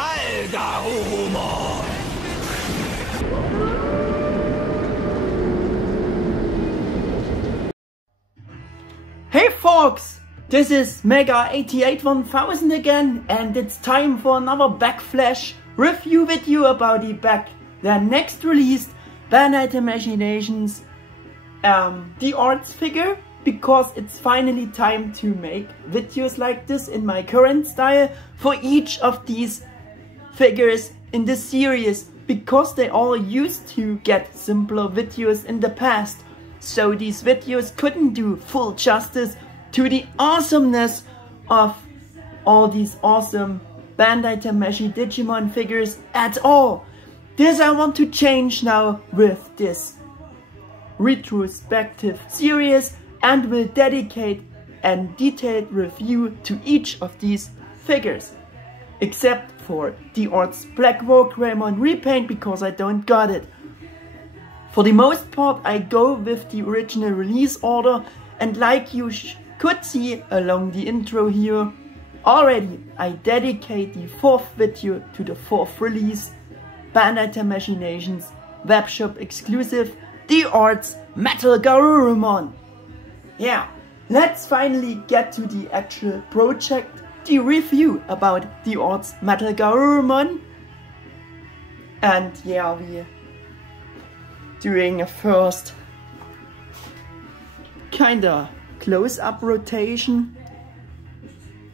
MetalGarurumon. Hey folks, this is Mega881000 again, and it's time for another Backflash review video about the next released Bandai Tamashii D-Arts figure, because it's finally time to make videos like this in my current style for each of these figures in this series, because they all used to get simpler videos in the past. So these videos couldn't do full justice to the awesomeness of all these awesome Bandai Tamashii Digimon figures at all. This I want to change now with this retrospective series, and will dedicate a detailed review to each of these figures. Except for D-Arts Black Valkyriemon repaint, because I don't got it. For the most part I go with the original release order, and like you could see along the intro here already, I dedicate the fourth video to the fourth release, Bandai Tamashii Nation's webshop exclusive D-Arts MetalGarurumon. Yeah, let's finally get to the actual project, the review about D-Arts MetalGarurumon. And yeah, we're doing a first kinda close-up rotation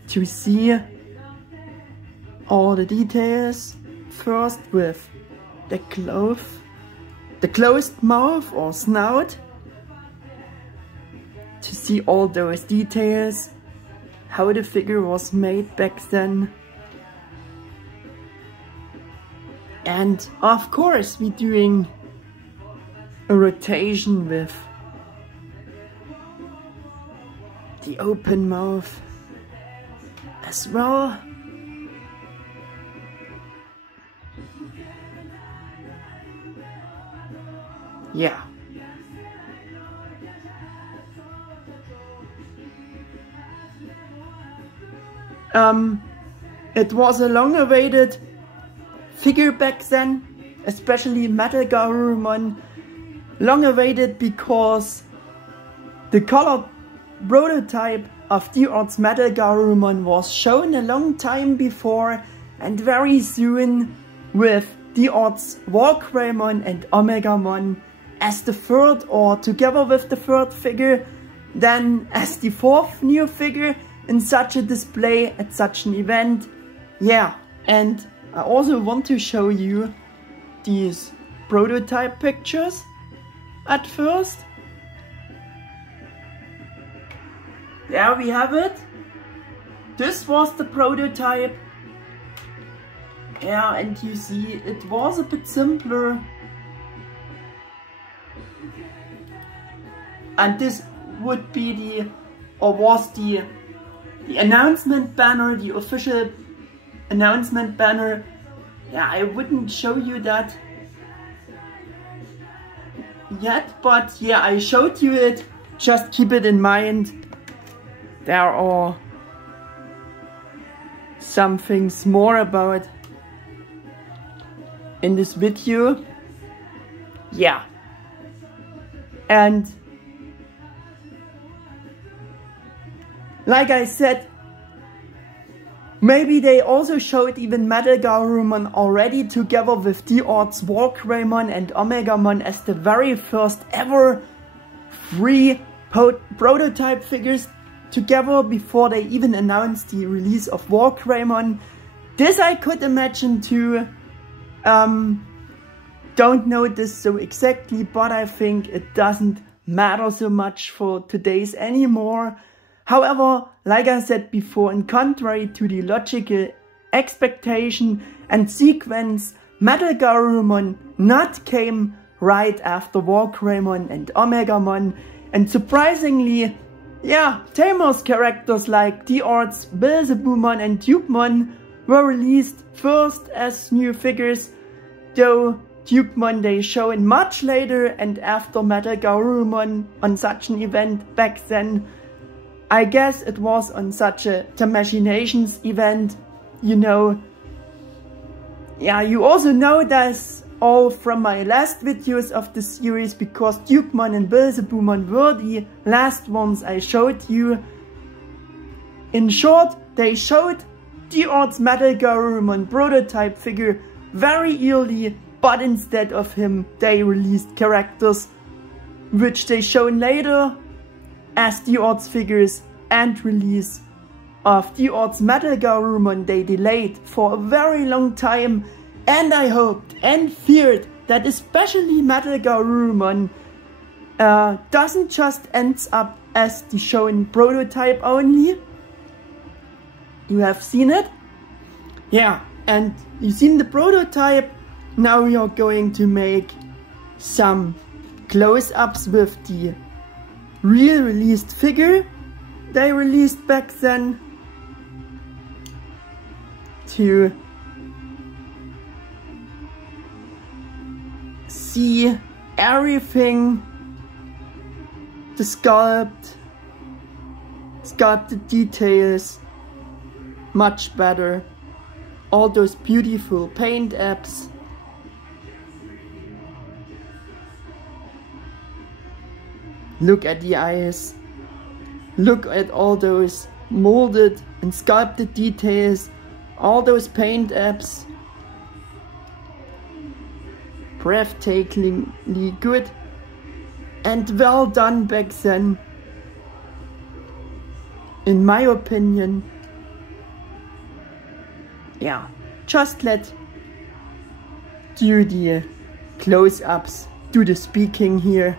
to see all the details. First with the closed mouth or snout, to see all those details, how the figure was made back then. And of course we're doing a rotation with the open mouth as well. Yeah. It was a long-awaited figure back then, especially MetalGarurumon. Long-awaited because the colored prototype of D-Arts MetalGarurumon was shown a long time before, and very soon with D-Arts Valkyriemon and Omegamon as the third, or together with the third figure, then as the fourth new figure in such a display at such an event. Yeah, and I also want to show you these prototype pictures at first. There we have it. This was the prototype. Yeah, and you see it was a bit simpler. And this would be was the announcement banner, the official announcement banner. Yeah, I wouldn't show you that yet, but yeah, I showed you it. Just keep it in mind. There are some things more about in this video. Yeah. And like I said, maybe they also showed even MetalGarurumon already together with D-Arts Valkyriemon and Omegamon as the very first ever three prototype figures together, before they even announced the release of Valkyriemon. This I could imagine too. Don't know this so exactly, but I think it doesn't matter so much for today's anymore. However, like I said before, in contrary to the logical expectation and sequence, MetalGarurumon not came right after Valkyriemon and Omegamon, and surprisingly, yeah, Tamer's characters like D-Arts Beelzebumon and Tubemon were released first as new figures, though Tubemon they shown much later and after MetalGarurumon on such an event back then. I guess it was on such a Tamashii Nations event, you know, Yeah, you also know that's all from my last videos of the series, because Dukemon and Belzebumon were the last ones I showed you. In short, they showed D-Arts MetalGarurumon prototype figure very early, but instead of him they released characters which they shown later as D-Arts figures, and release of D-Arts MetalGarurumon they delayed for a very long time, and I hoped and feared that especially MetalGarurumon doesn't just end up as the shown prototype only. You have seen it? Yeah, and you've seen the prototype. Now we are going to make some close-ups with the real released figure they released back then, to see everything, the sculpted details much better, all those beautiful paint apps. Look at the eyes, look at all those molded and sculpted details, all those paint apps. Breathtakingly good and well done back then, in my opinion. Yeah, just let do the close-ups, do the speaking here.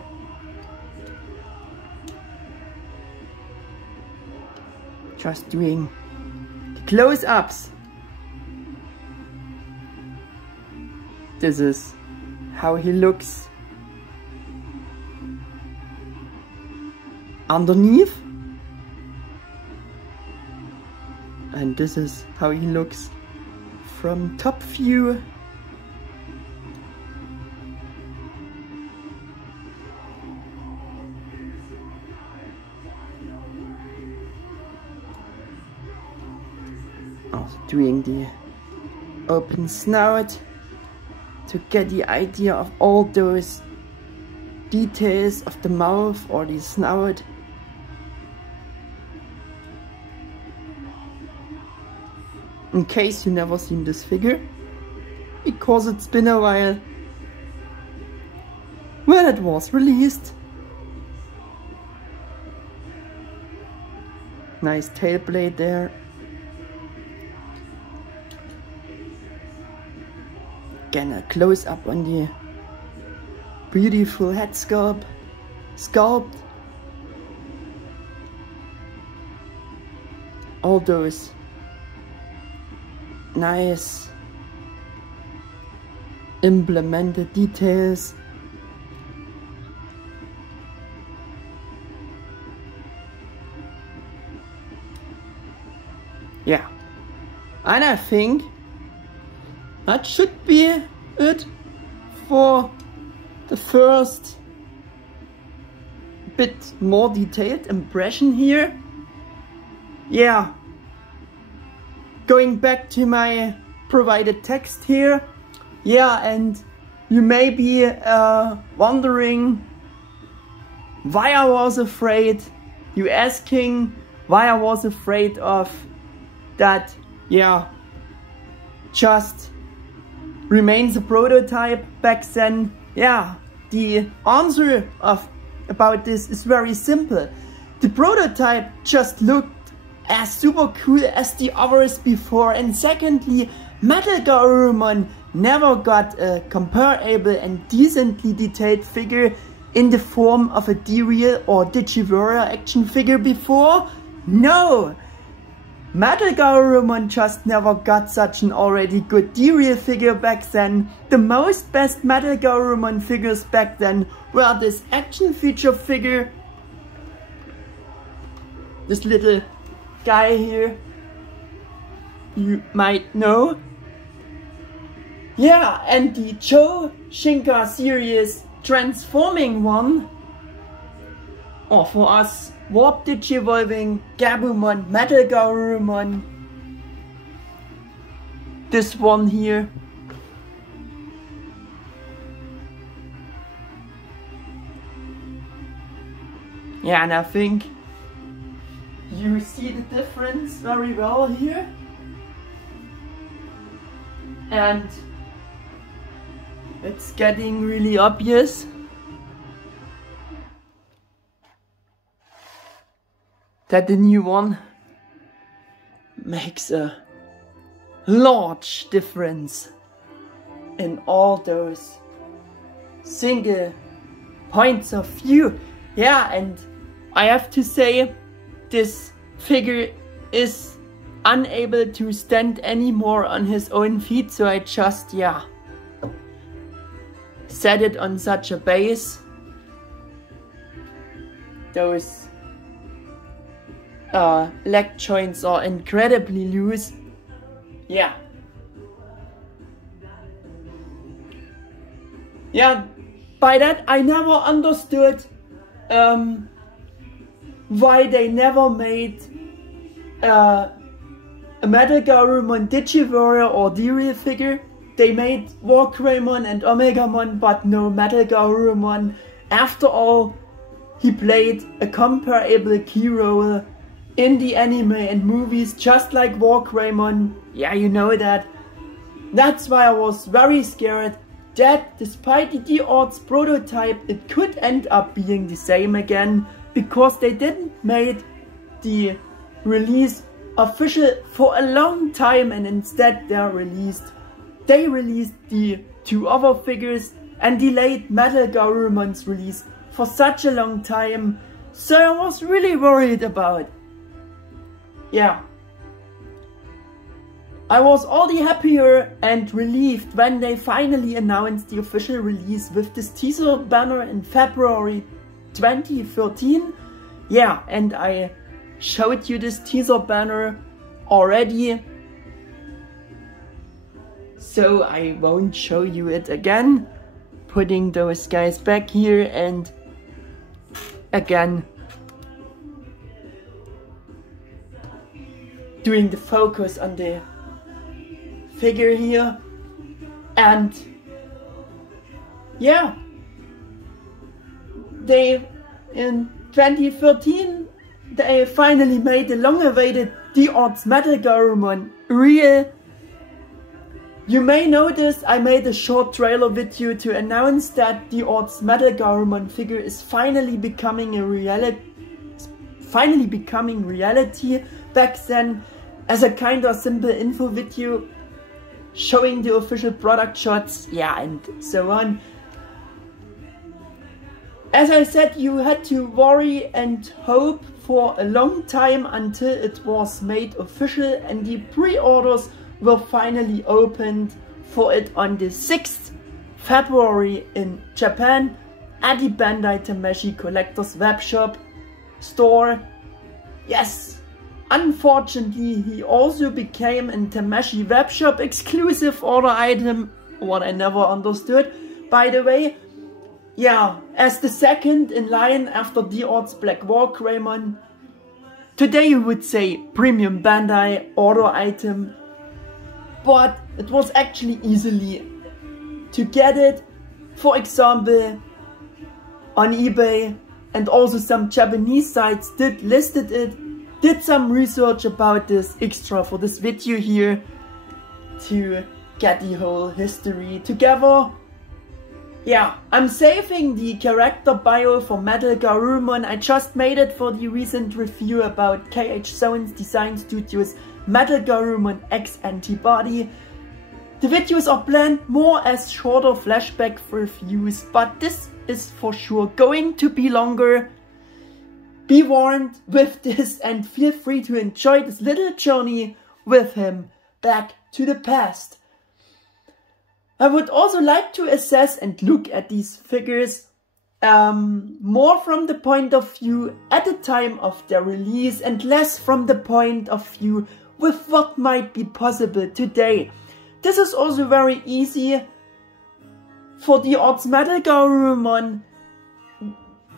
Just doing the close-ups. This is how he looks underneath, and this is how he looks from top view. Also doing the open snout to get the idea of all those details of the mouth or the snout. In case you never seen this figure, because it's been a while when it was released. Nice tail blade there. Again, a close up on the beautiful head sculpt. All those nice implemented details. Yeah, and I think that should be it for the first bit more detailed impression here. Yeah, going back to my provided text here. Yeah, and you may be wondering why I was afraid. You asking why I was afraid of that. Yeah, just remains a prototype back then. Yeah, the answer about this is very simple. The prototype just looked as super cool as the others before, and secondly, MetalGarurumon never got a comparable and decently detailed figure in the form of a D-Real or Digiwarrior action figure before. No! MetalGarurumon just never got such an already good D-Real figure back then. The most best MetalGarurumon figures back then were this action feature figure, this little guy here, you might know. Yeah, and the Joe Shinka series transforming one, or for us, Warp Digivolving Gabumon MetalGarurumon. This one here, Yeah, and I think you see the difference very well here. And it's getting really obvious. That the new one makes a large difference in all those single points of view. Yeah, and I have to say, this figure is unable to stand anymore on his own feet, so I just, yeah, set it on such a base. Those leg joints are incredibly loose. Yeah. Yeah, by that I never understood why they never made a MetalGarurumon Digiwarrior or D-Real figure. They made Wargreymon and Omegamon, but no MetalGarurumon. After all, he played a comparable key role in the anime and movies, just like Wargreymon. Yeah, you know that. That's why I was very scared that despite the D-Arts prototype, it could end up being the same again, because they didn't make the release official for a long time, and instead they released the two other figures and delayed MetalGarurumon's release for such a long time. So I was really worried about. Yeah. I was all the happier and relieved when they finally announced the official release with this teaser banner in February 2013. Yeah, and I showed you this teaser banner already, so I won't show you it again. Putting those guys back here and again doing the focus on the figure here. And yeah, they in 2013 they finally made the long-awaited D-Arts MetalGarurumon real. You may notice I made a short trailer video to announce that D-Arts MetalGarurumon figure is finally becoming a reality. Back then, as a kind of simple info video showing the official product shots, yeah, and so on. As I said, you had to worry and hope for a long time until it was made official, and the pre-orders were finally opened for it on the 6th February in Japan at the Bandai Tamashii Collector's Webshop store. Yes, unfortunately he also became a Tamashii Webshop exclusive order item, what I never understood, by the way. Yeah, as the second in line after D-Arts Black Wargreymon. Today you would say premium Bandai order item, but it was actually easily to get it. For example, on eBay, and also some Japanese sites listed it. Did some research about this extra for this video here to get the whole history together. Yeah, I'm saving the character bio for MetalGarurumon. I just made it for the recent review about KH Zone's Design Studio's MetalGarurumon X Antibody. The videos are planned more as shorter flashback reviews, but this is for sure going to be longer. Be warned with this, and feel free to enjoy this little journey with him back to the past. I would also like to assess and look at these figures more from the point of view at the time of their release, and less from the point of view with what might be possible today. This is also very easy for D-Arts MetalGarurumon.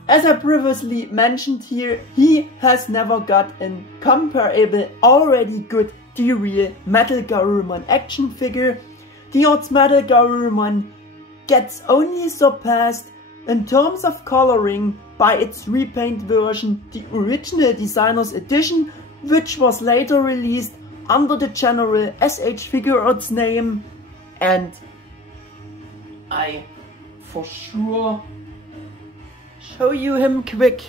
As I previously mentioned here, he has never got a comparable, already good D-Real MetalGarurumon action figure. D-Arts MetalGarurumon gets only surpassed in terms of coloring by its repaint version, the original designer's edition, which was later released under the general S.H.Figuarts name. And I for sure show you him quick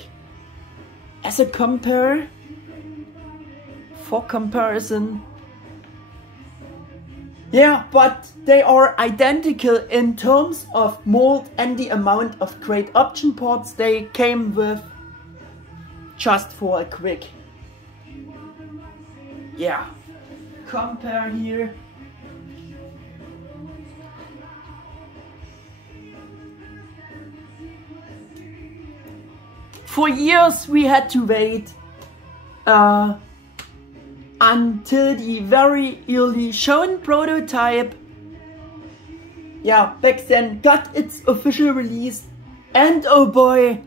as a compare for comparison. Yeah, but they are identical in terms of mold and the amount of great option parts they came with, just for a quick, yeah, compare here. For years we had to wait until the very early shown prototype, yeah, back then got its official release, and oh boy,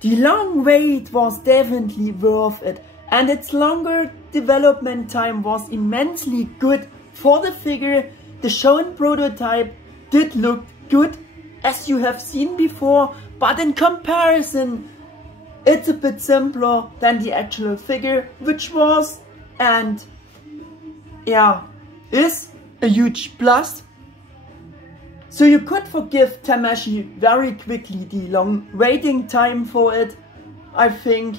the long wait was definitely worth it, and its longer development time was immensely good for the figure. The shown prototype did look good, as you have seen before, but in comparison it's a bit simpler than the actual figure, which was and yeah, is a huge plus. So you could forgive Tamashii very quickly the long waiting time for it, I think.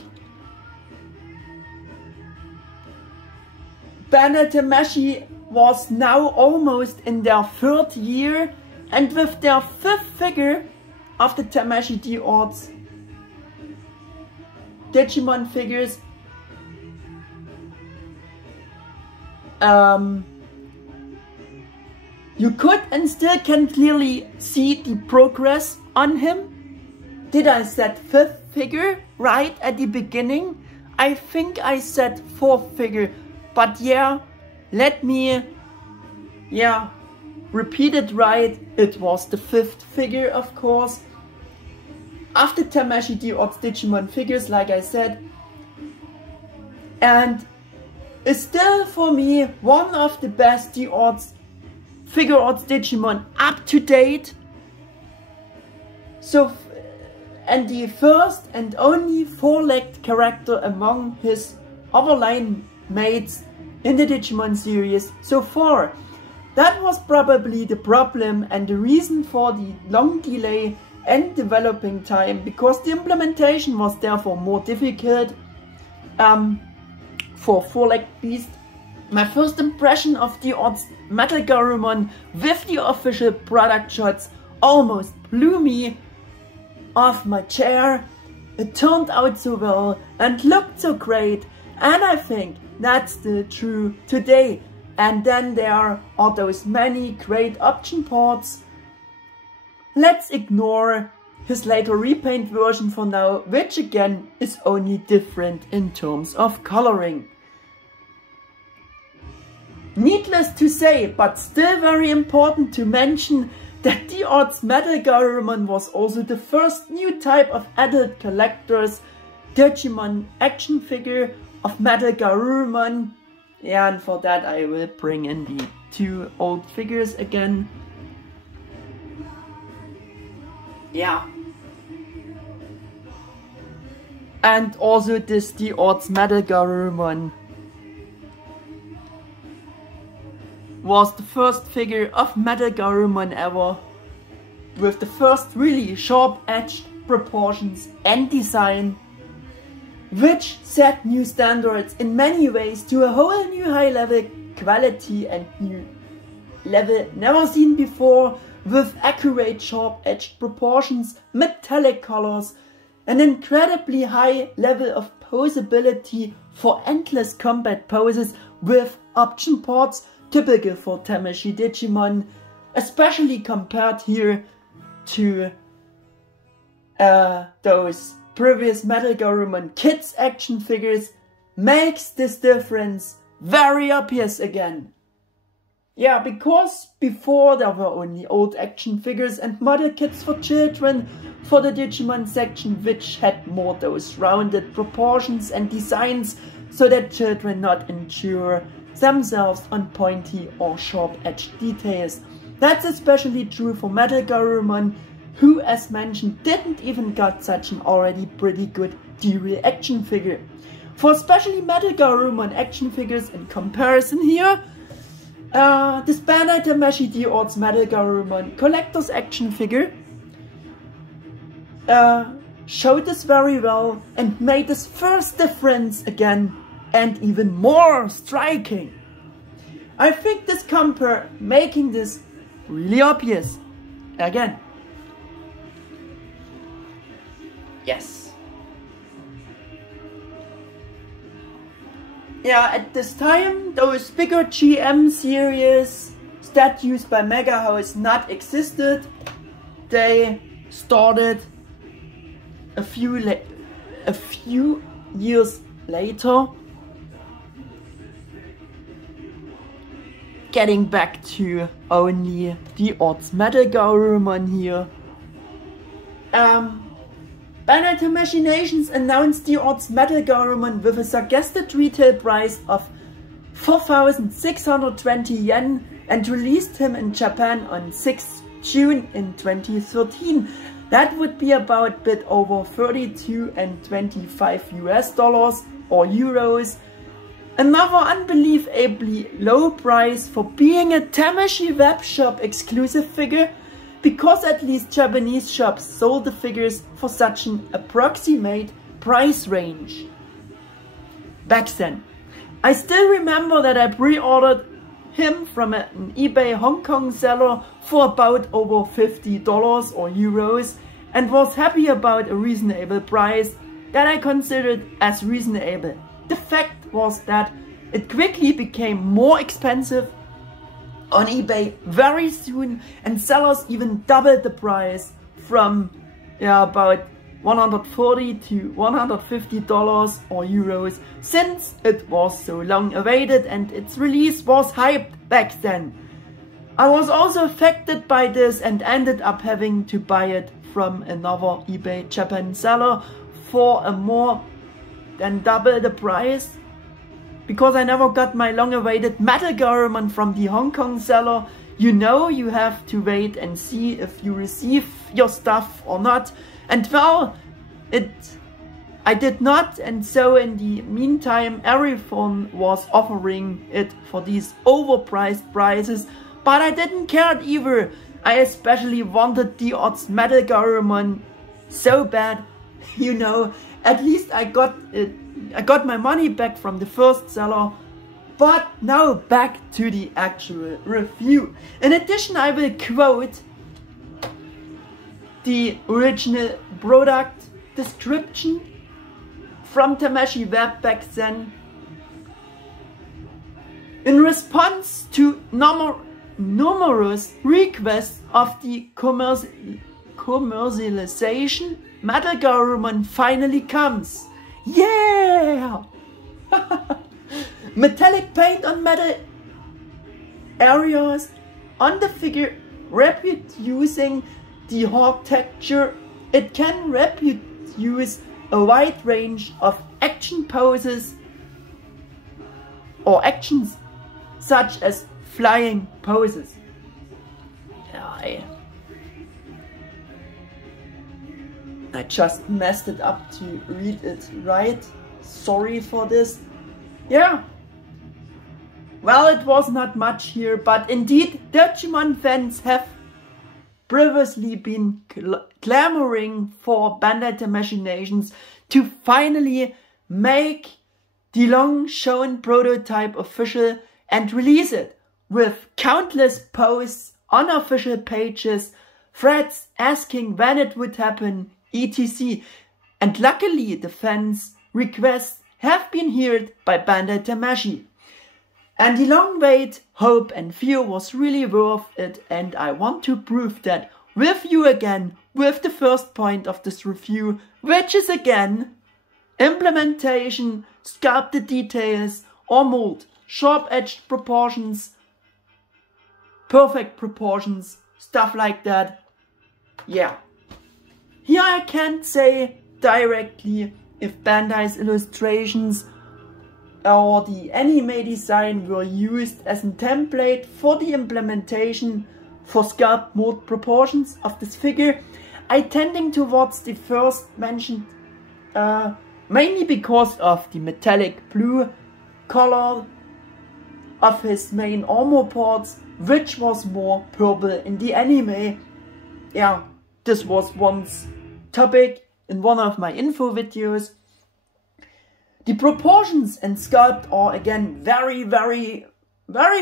Bandai Tamashii was now almost in their 3rd year, and with their 5th figure of the Tamashii D-Arts Digimon figures, you could and still can clearly see the progress on him. Did I set 5th figure right at the beginning? I think I said 4th figure, but yeah, let me repeat it right. It was the 5th figure, of course. After Tamashii D-Arts Digimon figures, like I said, and is still for me one of the best D-Arts Figuarts Digimon up to date. So, and the first and only 4-legged character among his other line mates in the Digimon series so far. That was probably the problem and the reason for the long delay and developing time, because the implementation was therefore more difficult for 4-legged beast. My first impression of D-Arts MetalGarurumon with the official product shots almost blew me off my chair. It turned out so well and looked so great, and I think that's still true today. And then there are those many great option parts. Let's ignore his later repaint version for now, which again is only different in terms of coloring. Needless to say, but still very important to mention, that D-Arts MetalGarurumon was also the first new type of adult collector's Digimon action figure of MetalGarurumon. Yeah, and for that I will bring in the 2 old figures again. Yeah. And also this D-Arts MetalGarurumon was the first figure of MetalGarurumon ever, with the first really sharp-edged proportions and design, which set new standards in many ways to a whole new high-level quality and new level never seen before, with accurate sharp-edged proportions, metallic colors, an incredibly high level of posability for endless combat poses with option parts typical for Tamashii Digimon, especially compared here to those previous MetalGarurumon Kids action figures, makes this difference very obvious again. Yeah, because before there were only old action figures and model kits for children for the Digimon section, which had more those rounded proportions and designs so that children not endure themselves on pointy or sharp-edged details. That's especially true for MetalGarurumon, who, as mentioned, didn't even got such an already pretty good D-Real action figure. For especially MetalGarurumon action figures in comparison here, this Bandai Tamashii D-Arts MetalGarurumon collector's action figure showed this very well and made this first difference again and even more striking. I think this compare making this really obvious again. Yes. Yeah, at this time, those bigger GM series statues by Mega House not existed. They started a few years later. Getting back to only D-Arts MetalGarurumon here. Bandai Tamashii Nations announced D-Arts MetalGarurumon with a suggested retail price of 4,620 yen and released him in Japan on 6th June in 2013. That would be about a bit over 32 and 25 US dollars or euros. Another unbelievably low price for being a Tamashii webshop exclusive figure, because at least Japanese shops sold the figures for such an approximate price range back then. I still remember that I pre-ordered him from an eBay Hong Kong seller for about over $50 or euros and was happy about a reasonable price that I considered as reasonable. The fact was that it quickly became more expensive on eBay very soon, and sellers even doubled the price from about $140 to $150 or euros, since it was so long awaited and its release was hyped back then. I was also affected by this and ended up having to buy it from another eBay Japan seller for a more than double the price, because I never got my long-awaited MetalGarurumon from the Hong Kong seller. You know, you have to wait and see if you receive your stuff or not. And well, I did not, and so in the meantime everyone was offering it for these overpriced prices, but I didn't care either. I especially wanted D-Arts MetalGarurumon so bad, you know. At least I got my money back from the first seller. But now back to the actual review. In addition, I will quote the original product description from Tamashii Web back then. In response to numerous requests of the commercialization, MetalGarurumon finally comes. Yeah! Metallic paint on metal areas on the figure, reproducing the hawk texture. It can reproduce a wide range of action poses or actions such as flying poses. I just messed it up to read it right. Sorry for this. Yeah. Well, it was not much here, but indeed, Digimon fans have previously been clamoring for Bandai Tamashii Nations to finally make the long-shown prototype official and release it, with countless posts on official pages, threads asking when it would happen, etc. And luckily the fans' requests have been heard by Bandai Tamashii. And the long wait, hope and fear was really worth it, and I want to prove that with you again with the first point of this review, which is again implementation, sculpted details or mold, sharp edged proportions, perfect proportions, stuff like that. Yeah. Here I can't say directly if Bandai's illustrations or the anime design were used as a template for the implementation for sculpt mold proportions of this figure. I tending towards the first mentioned, mainly because of the metallic blue color of his main armor parts, which was more purple in the anime. Yeah, this was once topic in one of my info videos. The proportions and sculpt are again very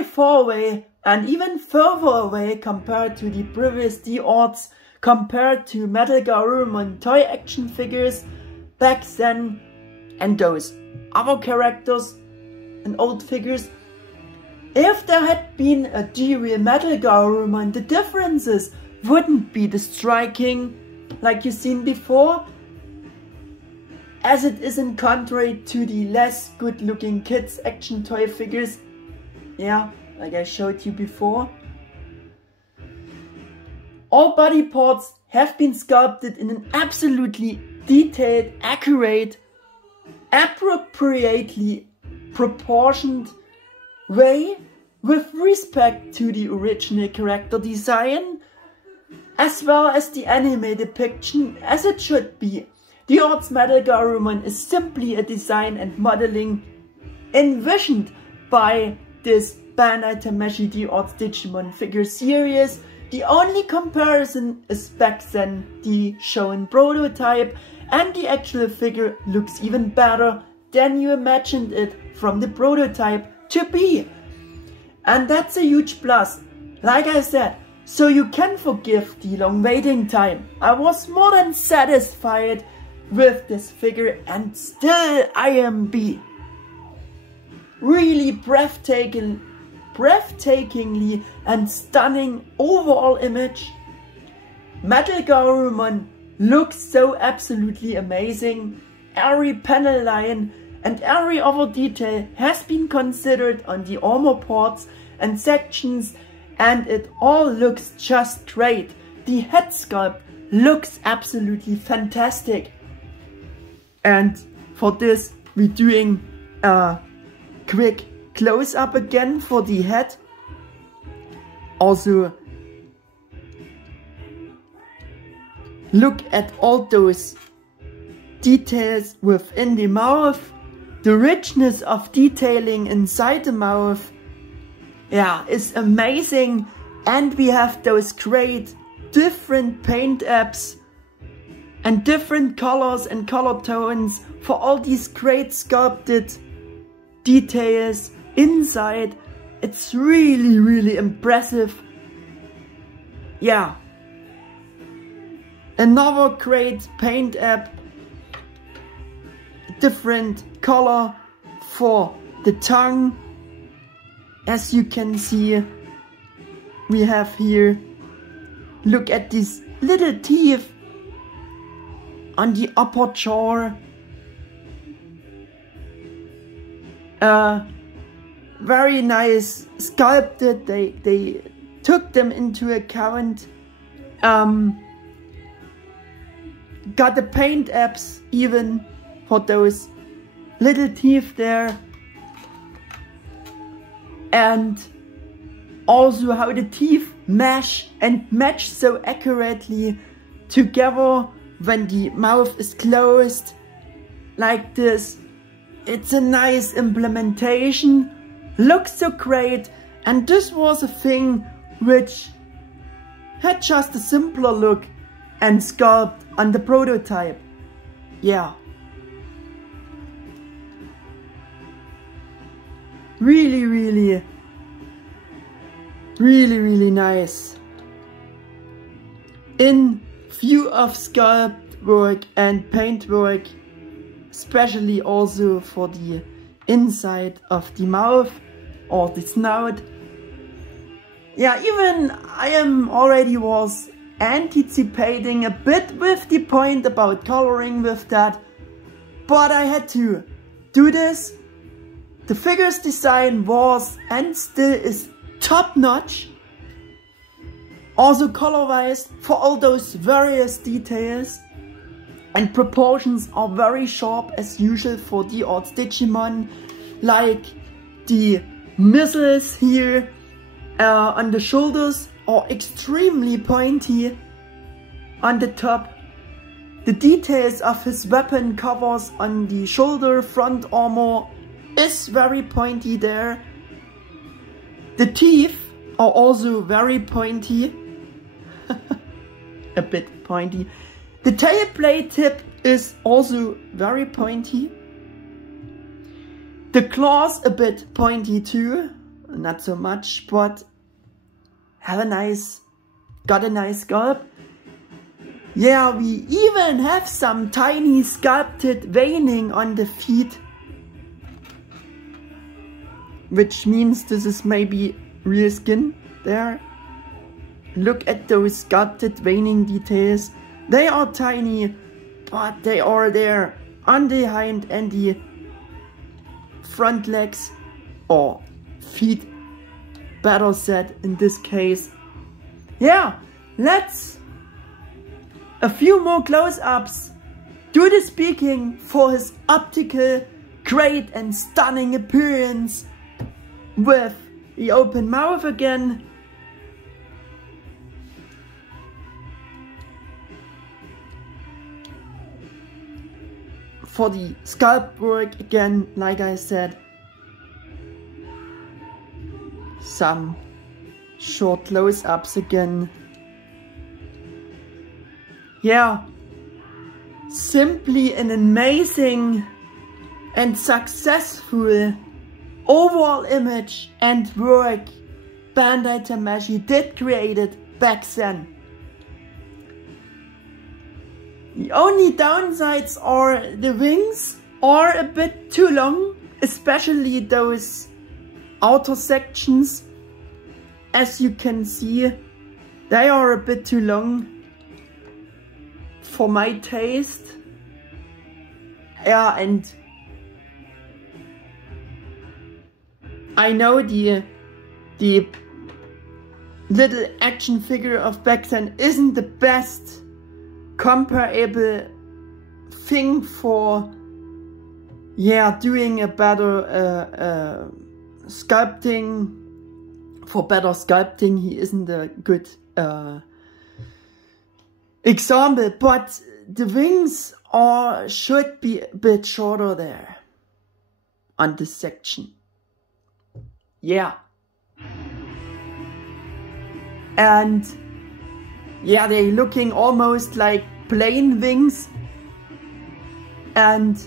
far away, and even further away compared to the previous D-Arts, compared to MetalGarurumon toy action figures back then, and those other characters and old figures. If there had been a D-Real MetalGarurumon, the differences wouldn't be the striking like you've seen before, as it is in contrary to the less good looking kids action toy figures. Yeah, like I showed you before. All body parts have been sculpted in an absolutely detailed, accurate, appropriately proportioned way with respect to the original character design, as well as the anime depiction, as it should be. D-Arts MetalGarurumon is simply a design and modeling envisioned by this Bandai Tamashii D-Arts Digimon figure series. The only comparison is back then the shown prototype, and the actual figure looks even better than you imagined it from the prototype to be. And that's a huge plus, like I said, so you can forgive the long waiting time. I was more than satisfied with this figure, and still IMB. Really breathtakingly and stunning overall image. MetalGarurumon looks so absolutely amazing. Every panel line and every other detail has been considered on the armor parts and sections, and it all looks just great. The head sculpt looks absolutely fantastic. And for this, we're doing a quick close-up again for the head. Also, look at all those details within the mouth, the richness of detailing inside the mouth. Yeah, is amazing. And we have those great different paint apps and different colors and color tones for all these great sculpted details inside. It's really impressive. Yeah. Another great paint app. Different color for the tongue. As you can see, we have here, look at these little teeth on the upper jaw. Very nice sculpted. They took them into account. Got the paint apps even for those little teeth there. And also how the teeth mesh and match so accurately together when the mouth is closed like this. It's a nice implementation, looks so great, and this was a thing which had just a simpler look and sculpt on the prototype. Yeah. Really nice. In view of sculpt work and paint work, especially also for the inside of the mouth or the snout. Yeah, even I already was anticipating a bit with the point about coloring with that, but I had to do this. The figure's design was and still is top notch. Also color wise, for all those various details, and proportions are very sharp as usual for D-Arts Digimon, like the missiles here on the shoulders are extremely pointy. on the top. The details of his weapon covers on the shoulder front armor is very pointy there. The teeth are also very pointy. A bit pointy. The tail blade tip is also very pointy. The claws a bit pointy too. Not so much, but got a nice sculpt. Yeah, we even have some tiny sculpted veining on the feet, which means this is maybe real skin there. Look at those sculpted veining details. They are tiny, but they are there on the hind and the front legs, or feet, better said in this case. Yeah, let's a few more close-ups. Do the speaking for his optical, great and stunning appearance with the open mouth again. For the sculpt work again, like I said, some short close-ups again. Yeah, simply an amazing and successful overall image and work Bandai Tamashii did create it back then. The only downsides are the wings are a bit too long, especially those outer sections. As you can see, they are a bit too long for my taste. Yeah, and I know the little action figure of back then isn't the best comparable thing for, yeah, doing a better sculpting. For better sculpting, he isn't a good example, but the wings should be a bit shorter there on this section. Yeah. And yeah, they're looking almost like plain wings, and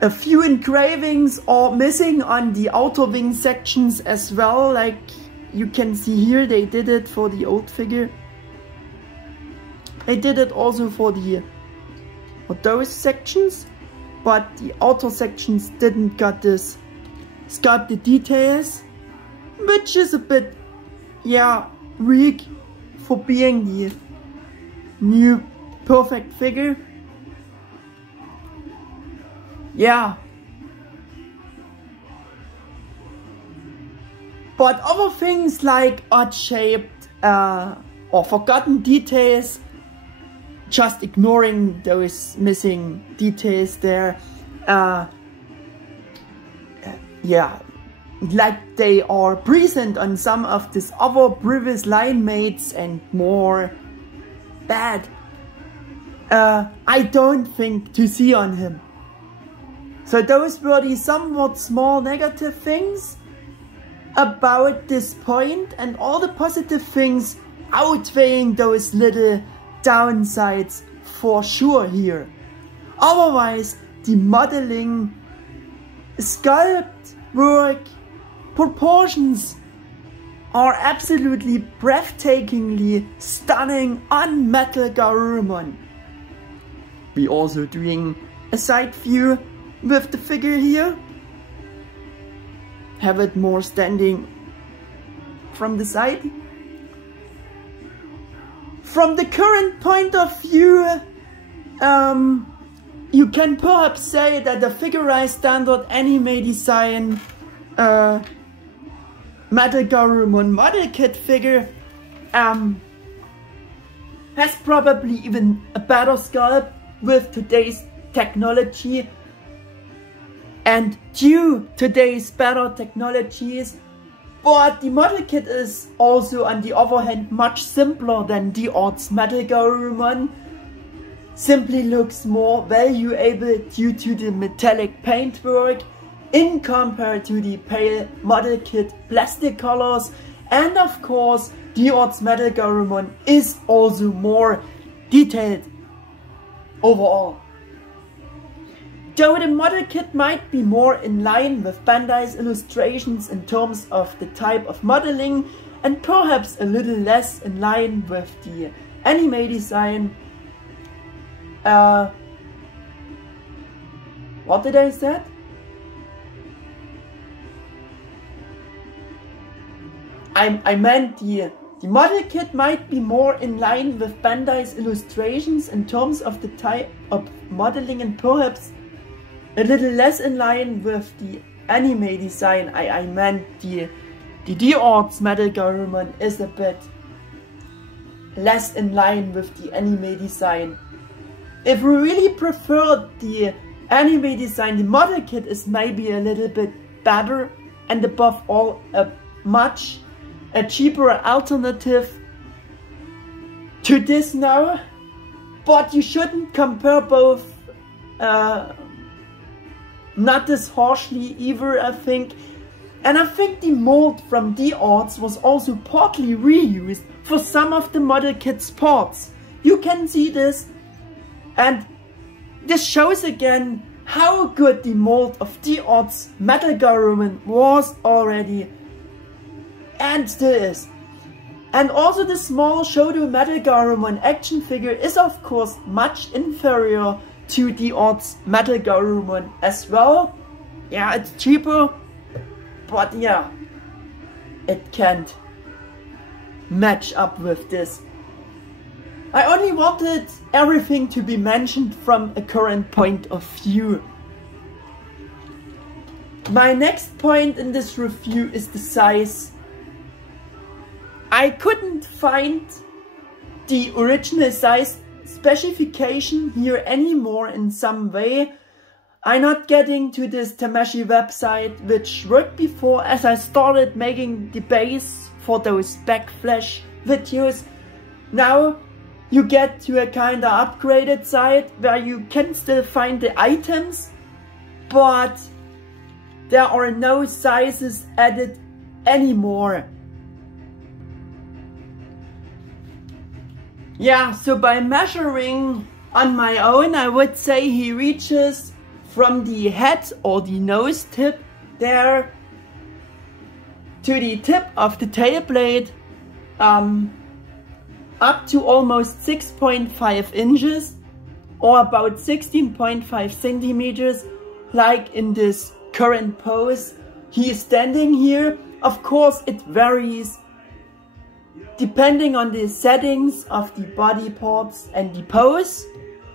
a few engravings are missing on the outer wing sections as well, like you can see here. They did it for the old figure. They did it also for those sections, but the outer sections didn't got this sculpted details, which is a bit, yeah, weak for being the new perfect figure. Yeah. But other things like odd-shaped or forgotten details, just ignoring those missing details there, yeah, like they are present on some of these other previous line mates and more bad, I don't think to see on him. So those were the somewhat small negative things about this point, and all the positive things outweighing those little downsides for sure here. Otherwise, the modeling, sculpt work, proportions are absolutely breathtakingly stunning on MetalGarurumon. We also doing a side view with the figure here. Have it more standing from the side. From the current point of view, you can perhaps say that the figurized standard anime design MetalGarurumon model kit figure has probably even a better sculpt with today's technology. And due to today's better technologies, But the model kit is also on the other hand much simpler than D-Arts MetalGarurumon. Simply looks more valuable due to the metallic paintwork in compared to the pale model kit plastic colors, and of course D-Arts MetalGarurumon is also more detailed overall. Though the model kit might be more in line with Bandai's illustrations in terms of the type of modeling, and perhaps a little less in line with the anime design. What did I say? I meant the model kit might be more in line with Bandai's illustrations in terms of the type of modeling, and perhaps a little less in line with the anime design. I meant the D-Arts MetalGarurumon is a bit less in line with the anime design. If we really prefer the anime design, the model kit is maybe a little bit better, and above all a cheaper alternative to this now. But you shouldn't compare both not as harshly either, I think. And I think the mold from D-Arts was also partly reused for some of the model kit's parts. You can see this, and this shows again how good the mold of D-Arts MetalGarurumon was already and still is. And also the small Shodo MetalGarurumon action figure is of course much inferior to D-Arts MetalGarurumon as well. Yeah, it's cheaper, but yeah, it can't match up with this. I only wanted everything to be mentioned from a current point of view. My next point in this review is the size. I couldn't find the original size specification here anymore in some way. I'm not getting to this Tamashii website which worked before, as I started making the base for those backflash videos. Now you get to a kinda upgraded site where you can still find the items, but there are no sizes added anymore. Yeah, so by measuring on my own, I would say he reaches from the head or the nose tip there to the tip of the tail blade, up to almost 6.5 inches or about 16.5 centimeters, like in this current pose he is standing here. Of course it varies depending on the settings of the body parts and the pose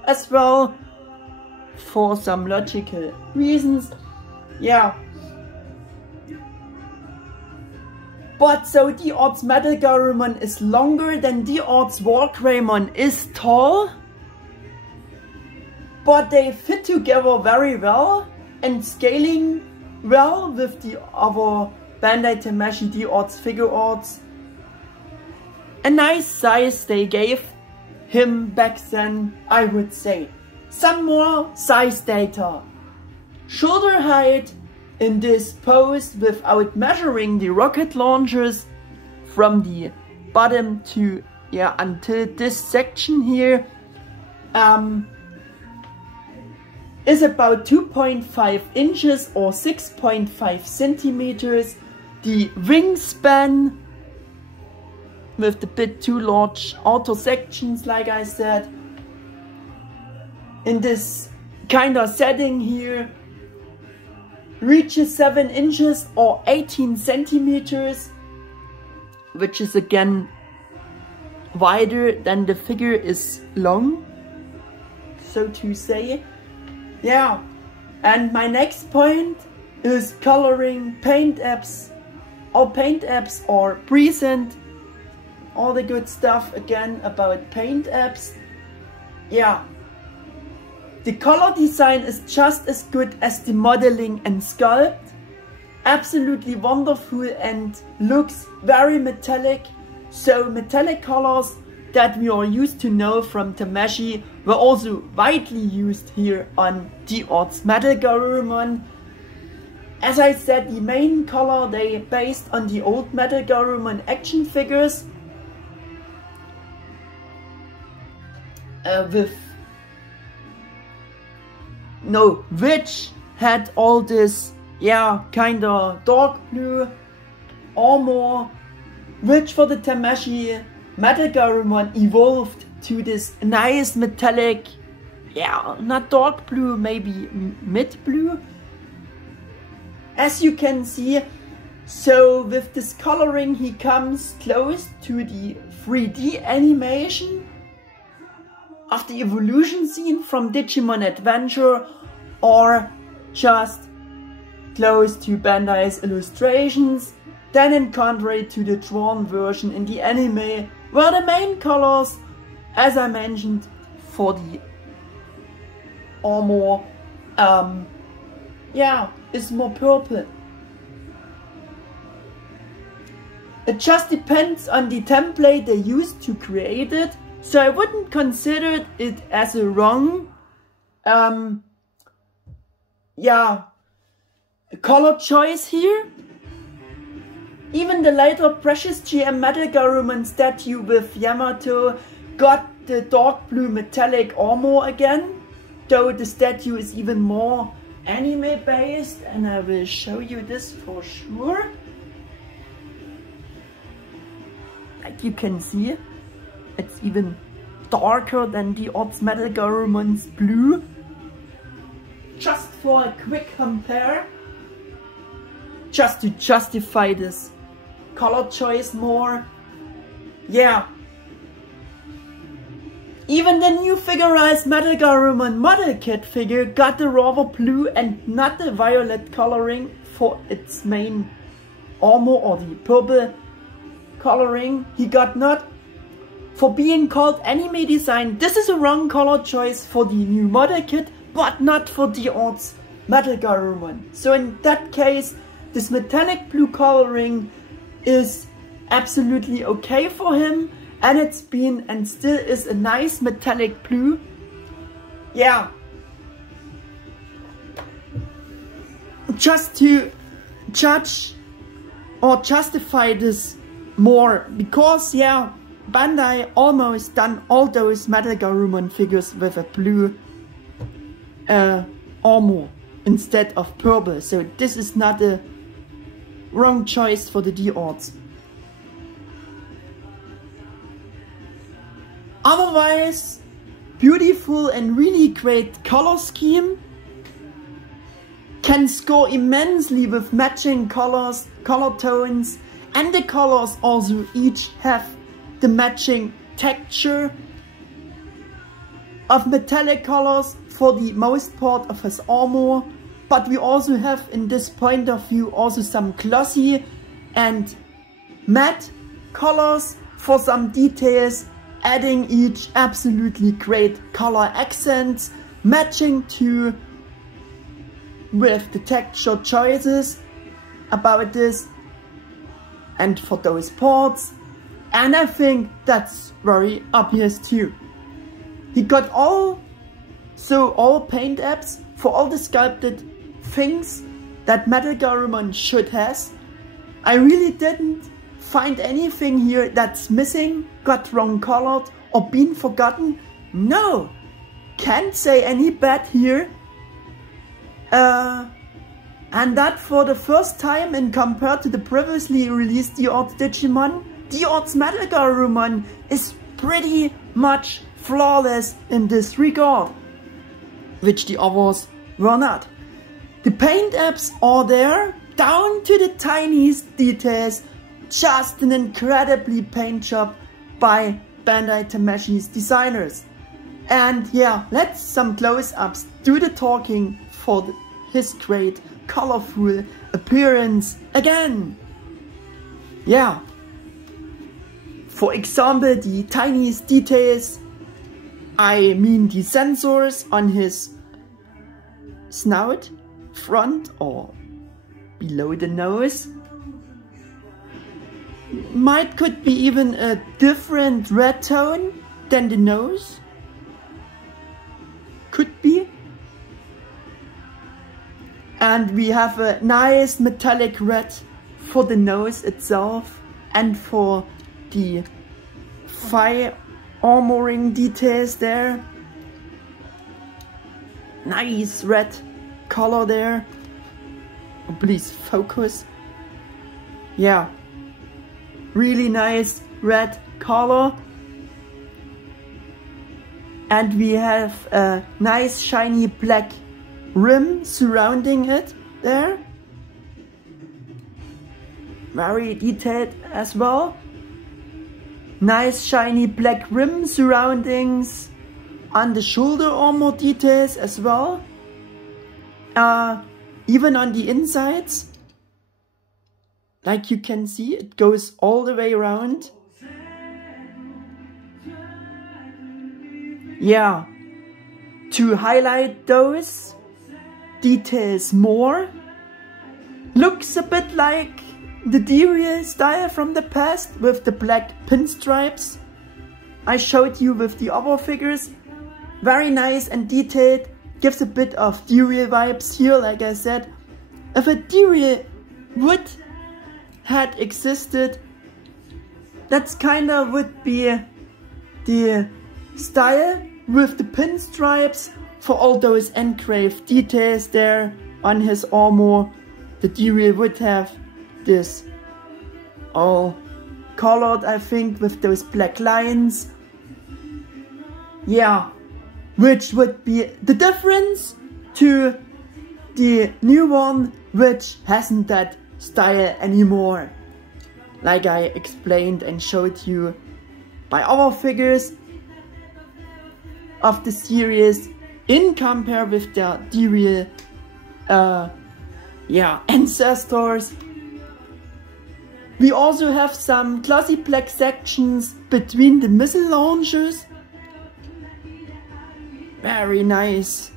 as well, for some logical reasons. Yeah. But so D-Arts MetalGarurumon is longer than D-Arts Wargreymon is tall, but they fit together very well and scaling well with the other Bandai Tamashii D-Arts Figuarts. A nice size they gave him back then, I would say. Some more size data. Shoulder height in this pose without measuring the rocket launchers from the bottom to until this section here is about 2.5 inches or 6.5 centimeters. The wingspan with the bit too large outer sections, like I said, in this kind of setting here, reaches 7 inches or 18 centimeters, which is again wider than the figure is long, so to say. Yeah, and my next point is coloring, paint apps or present, all the good stuff again about paint apps. Yeah, the color design is just as good as the modeling and sculpt, absolutely wonderful and looks very metallic. So metallic colors that we are used to know from Tamashii were also widely used here on D-Arts MetalGarurumon. As I said, the main color they based on the old MetalGarurumon action figures, which had all this, yeah, kinda dark blue armor, which for the Tamashii MetalGarurumon evolved to this nice metallic, yeah, not dark blue, maybe mid blue. As you can see, so with this coloring he comes close to the 3D animation of the evolution scene from Digimon Adventure, or just close to Bandai's illustrations, then in contrary to the drawn version in the anime, where the main colors, as I mentioned, for the armor, yeah, is more purple. It just depends on the template they used to create it, so I wouldn't consider it as a wrong, yeah, color choice here. Even the later Precious GM MetalGarurumon statue with Yamato got the dark blue metallic armor again, though the statue is even more anime based, and I will show you this for sure. Like you can see, it's even darker than the D-Arts MetalGarurumon's blue. Just for a quick compare, just to justify this color choice more. Yeah. Even the new figurized MetalGarurumon model kit figure got the rather blue and not the violet coloring for its main armor, or the purple coloring he got not. For being called anime design, this is a wrong color choice for the new model kit, but not for D-Arts MetalGarurumon. So in that case, this metallic blue coloring is absolutely okay for him, and it's been and still is a nice metallic blue. Yeah. Just to judge or justify this more, because yeah, Bandai almost done all those MetalGarurumon figures with a blue armor instead of purple, so this is not a wrong choice for the D-Arts. Otherwise, beautiful and really great color scheme. Can score immensely with matching colors, color tones, and the colors also each have the matching texture of metallic colors for the most part of his armor. But we also have, in this point of view, also some glossy and matte colors for some details, adding each absolutely great color accents, matching to with the texture choices about this and for those parts. And I think that's very obvious too. He got all paint apps for all the sculpted things that MetalGarurumon should has. I really didn't find anything here that's missing, got wrong colored, or been forgotten. No, can't say any bad here. And that for the first time, and compared to the previously released D-Arts Digimon, D-Arts MetalGarurumon is pretty much flawless in this regard, which the others were not. The paint apps are there, down to the tiniest details, just an incredibly paint job by Bandai Tamashii's designers. And yeah, let's some close-ups do the talking for his great colorful appearance again. Yeah. For example, the tiniest details, I mean the sensors on his snout, front or below the nose. Could be even a different red tone than the nose. Could be. And we have a nice metallic red for the nose itself and for the thigh armoring details there. Nice red color there. Oh, please focus. Yeah, really nice red color. And we have a nice shiny black rim surrounding it there. Very detailed as well. Nice shiny black rim surroundings on the shoulder armor details as well. Even on the insides. Like you can see, it goes all the way around. Yeah, to highlight those details more, looks a bit like the D-Real style from the past with the black pinstripes I showed you with the other figures. Very nice and detailed, gives a bit of D-Real vibes here, like I said. If a D-Real would had existed, that's kinda would be the style with the pinstripes for all those engraved details there on his armor. The D-Real would have this all colored, I think, with those black lines. Yeah, which would be the difference to the new one, which hasn't that style anymore. Like I explained and showed you by other figures of the series in compare with their D-Real ancestors. We also have some glossy black sections between the missile launchers. Very nice,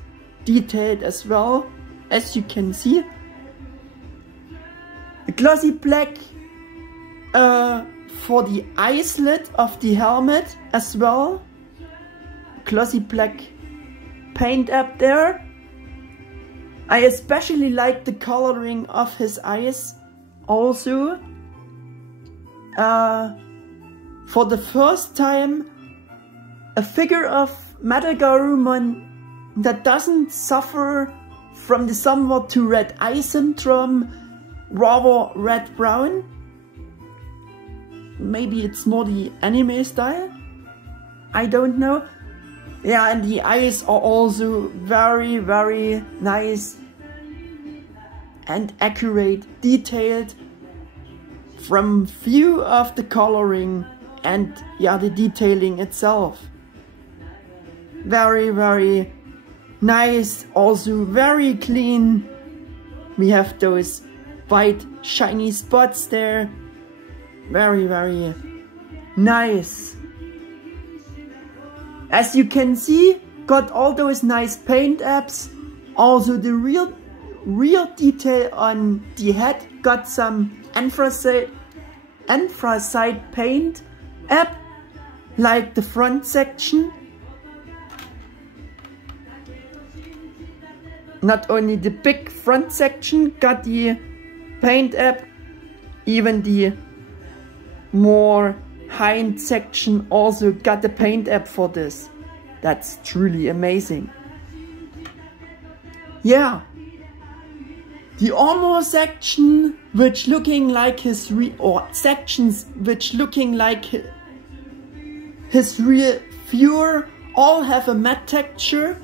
detailed as well, as you can see. The glossy black for the eye slit of the helmet as well. Glossy black paint up there. I especially like the coloring of his eyes also. For the first time, a figure of MetalGarurumon that doesn't suffer from the somewhat too red eye syndrome, rather red-brown. Maybe it's more the anime style, I don't know. Yeah, and the eyes are also very, very nice and accurate, detailed from view of the coloring and the detailing itself. Very, very nice, also very clean. We have those white shiny spots there. Very, very nice. As you can see, got all those nice paint apps. Also the real detail on the head, got some anthracite paint app, like the front section. Not only the big front section got the paint app, even the more hind section also got the paint app for this. That's truly amazing. Yeah. The armor section, which looking like his sections which looking like his real fur, all have a matte texture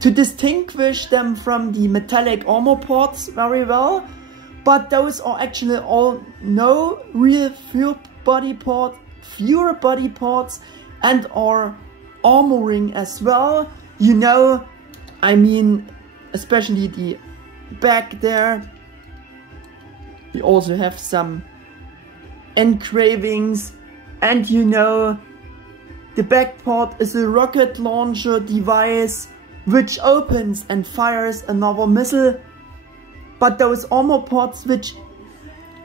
to distinguish them from the metallic armor parts very well. But those are actually all no real fur body parts and are armoring as well. You know, I mean, especially the back there. We also have some engravings, and you know, the back part is a rocket launcher device which opens and fires another missile but those armor parts which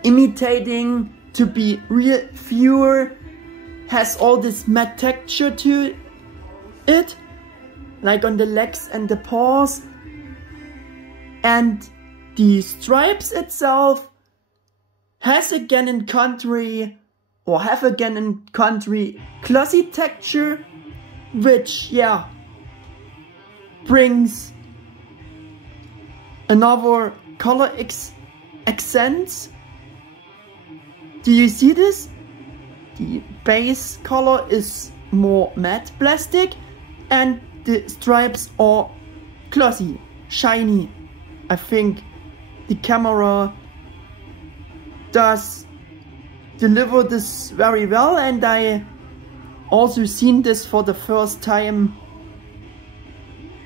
imitating to be real fewer, has all this matte texture to it, like on the legs and the paws. And the stripes itself has again in country, or have again in country, glossy texture, which, yeah, brings another color accents. Do you see this? The base color is more matte plastic and the stripes are glossy, shiny. I think the camera does deliver this very well, and I also seen this for the first time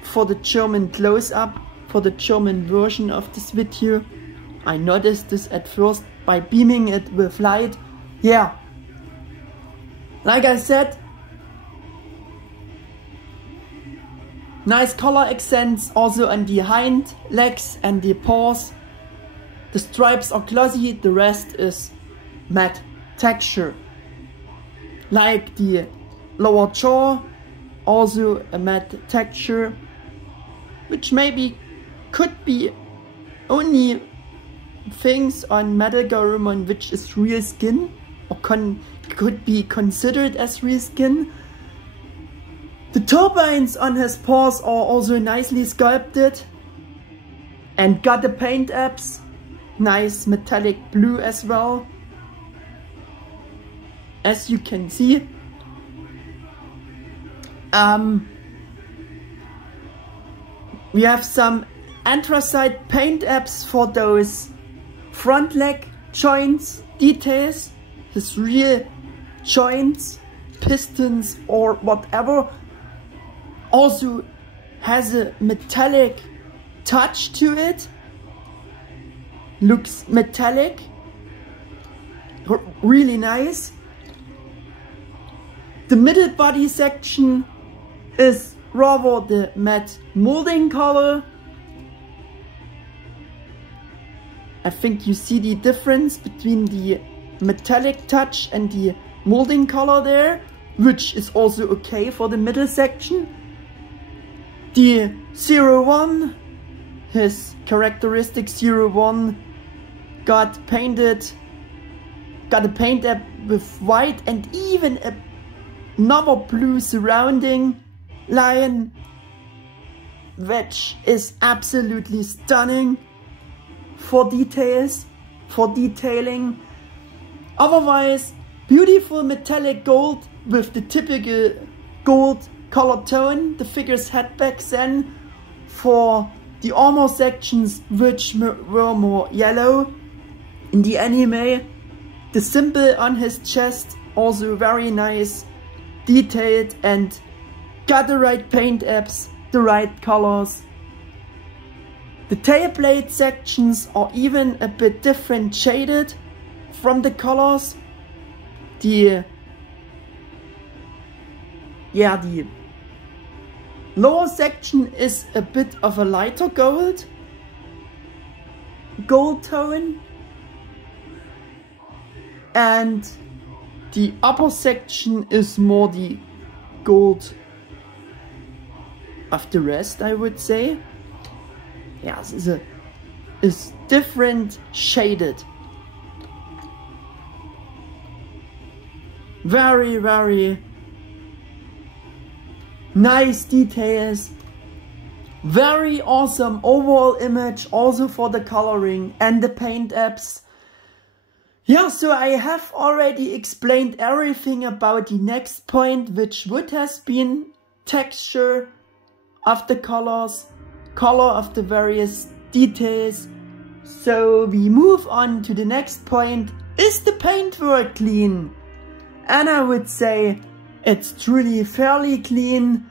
for the German close-up, for the German version of this video. I noticed this at first by beaming it with light. Yeah, like I said, nice color accents also on the hind legs and the paws. The stripes are glossy, the rest is matte texture. Like the lower jaw, also a matte texture, which maybe could be only things on MetalGarurumon which is real skin, or could be considered as real skin. The turbines on his paws are also nicely sculpted and got the paint apps, nice metallic blue as well, as you can see. We have some anthracite paint apps for those front leg joints details, his real joints, pistons or whatever. Also has a metallic touch to it, looks metallic, really nice. The middle body section is rather the matte molding color. I think you see the difference between the metallic touch and the molding color there, which is also okay for the middle section. The 01, his characteristic 01, got a paint app with white and even another blue surrounding line, which is absolutely stunning for details, for detailing. Otherwise, beautiful metallic gold with the typical gold color tone the figures had back then. For the armor sections, which were more yellow in the anime, the symbol on his chest also very nice, detailed, and got the right paint apps, the right colors. The tailplate sections are even a bit different shaded from the colors. The lower section is a bit of a lighter gold tone, and the upper section is more the gold of the rest, I would say. Yeah, this is different shaded. Very, very nice details. Very awesome overall image also for the coloring and the paint apps. Yeah, so I have already explained everything about the next point, which would have been texture of the colors, color of the various details. So we move on to the next point. Is the paintwork clean? And I would say it's truly fairly clean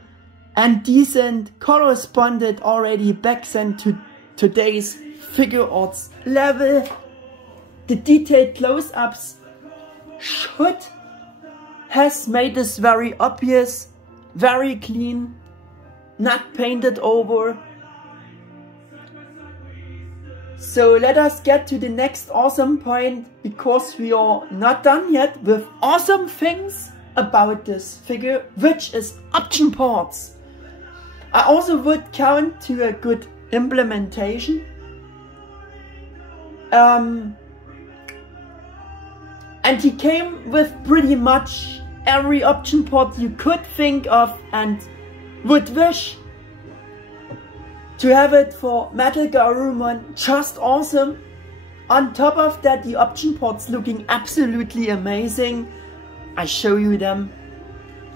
and decent, corresponded already back then to today's Figuarts level. The detailed close-ups has made this very obvious, very clean, not painted over. So let us get to the next awesome point, because we are not done yet with awesome things about this figure, which is option parts. I also would count to a good implementation. And he came with pretty much every option part you could think of and would wish to have it for MetalGarurumon. Just awesome. On top of that, the option parts looking absolutely amazing. I show you them.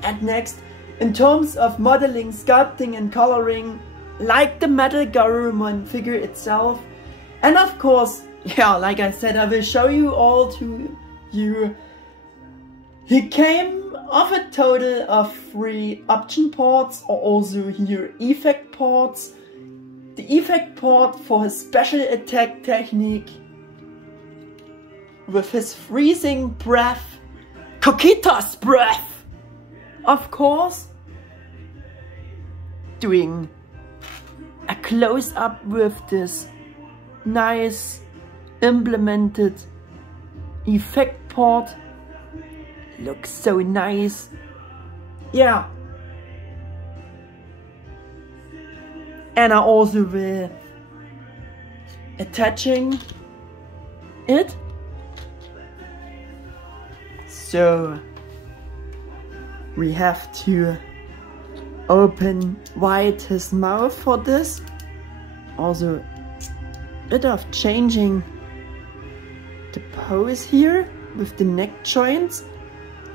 And next, in terms of modeling, sculpting and coloring, like the MetalGarurumon figure itself. And of course, yeah, like I said, I will show you all to you. He came of a total of 3 option parts, or also here effect parts. The effect part for his special attack technique with his freezing breath, Cocytus Breath, of course. Doing a close-up with this nice implemented effect part. Looks so nice. Yeah. And I also will attaching it. So we have to open wide his mouth for this. Also a bit of changing the pose here with the neck joints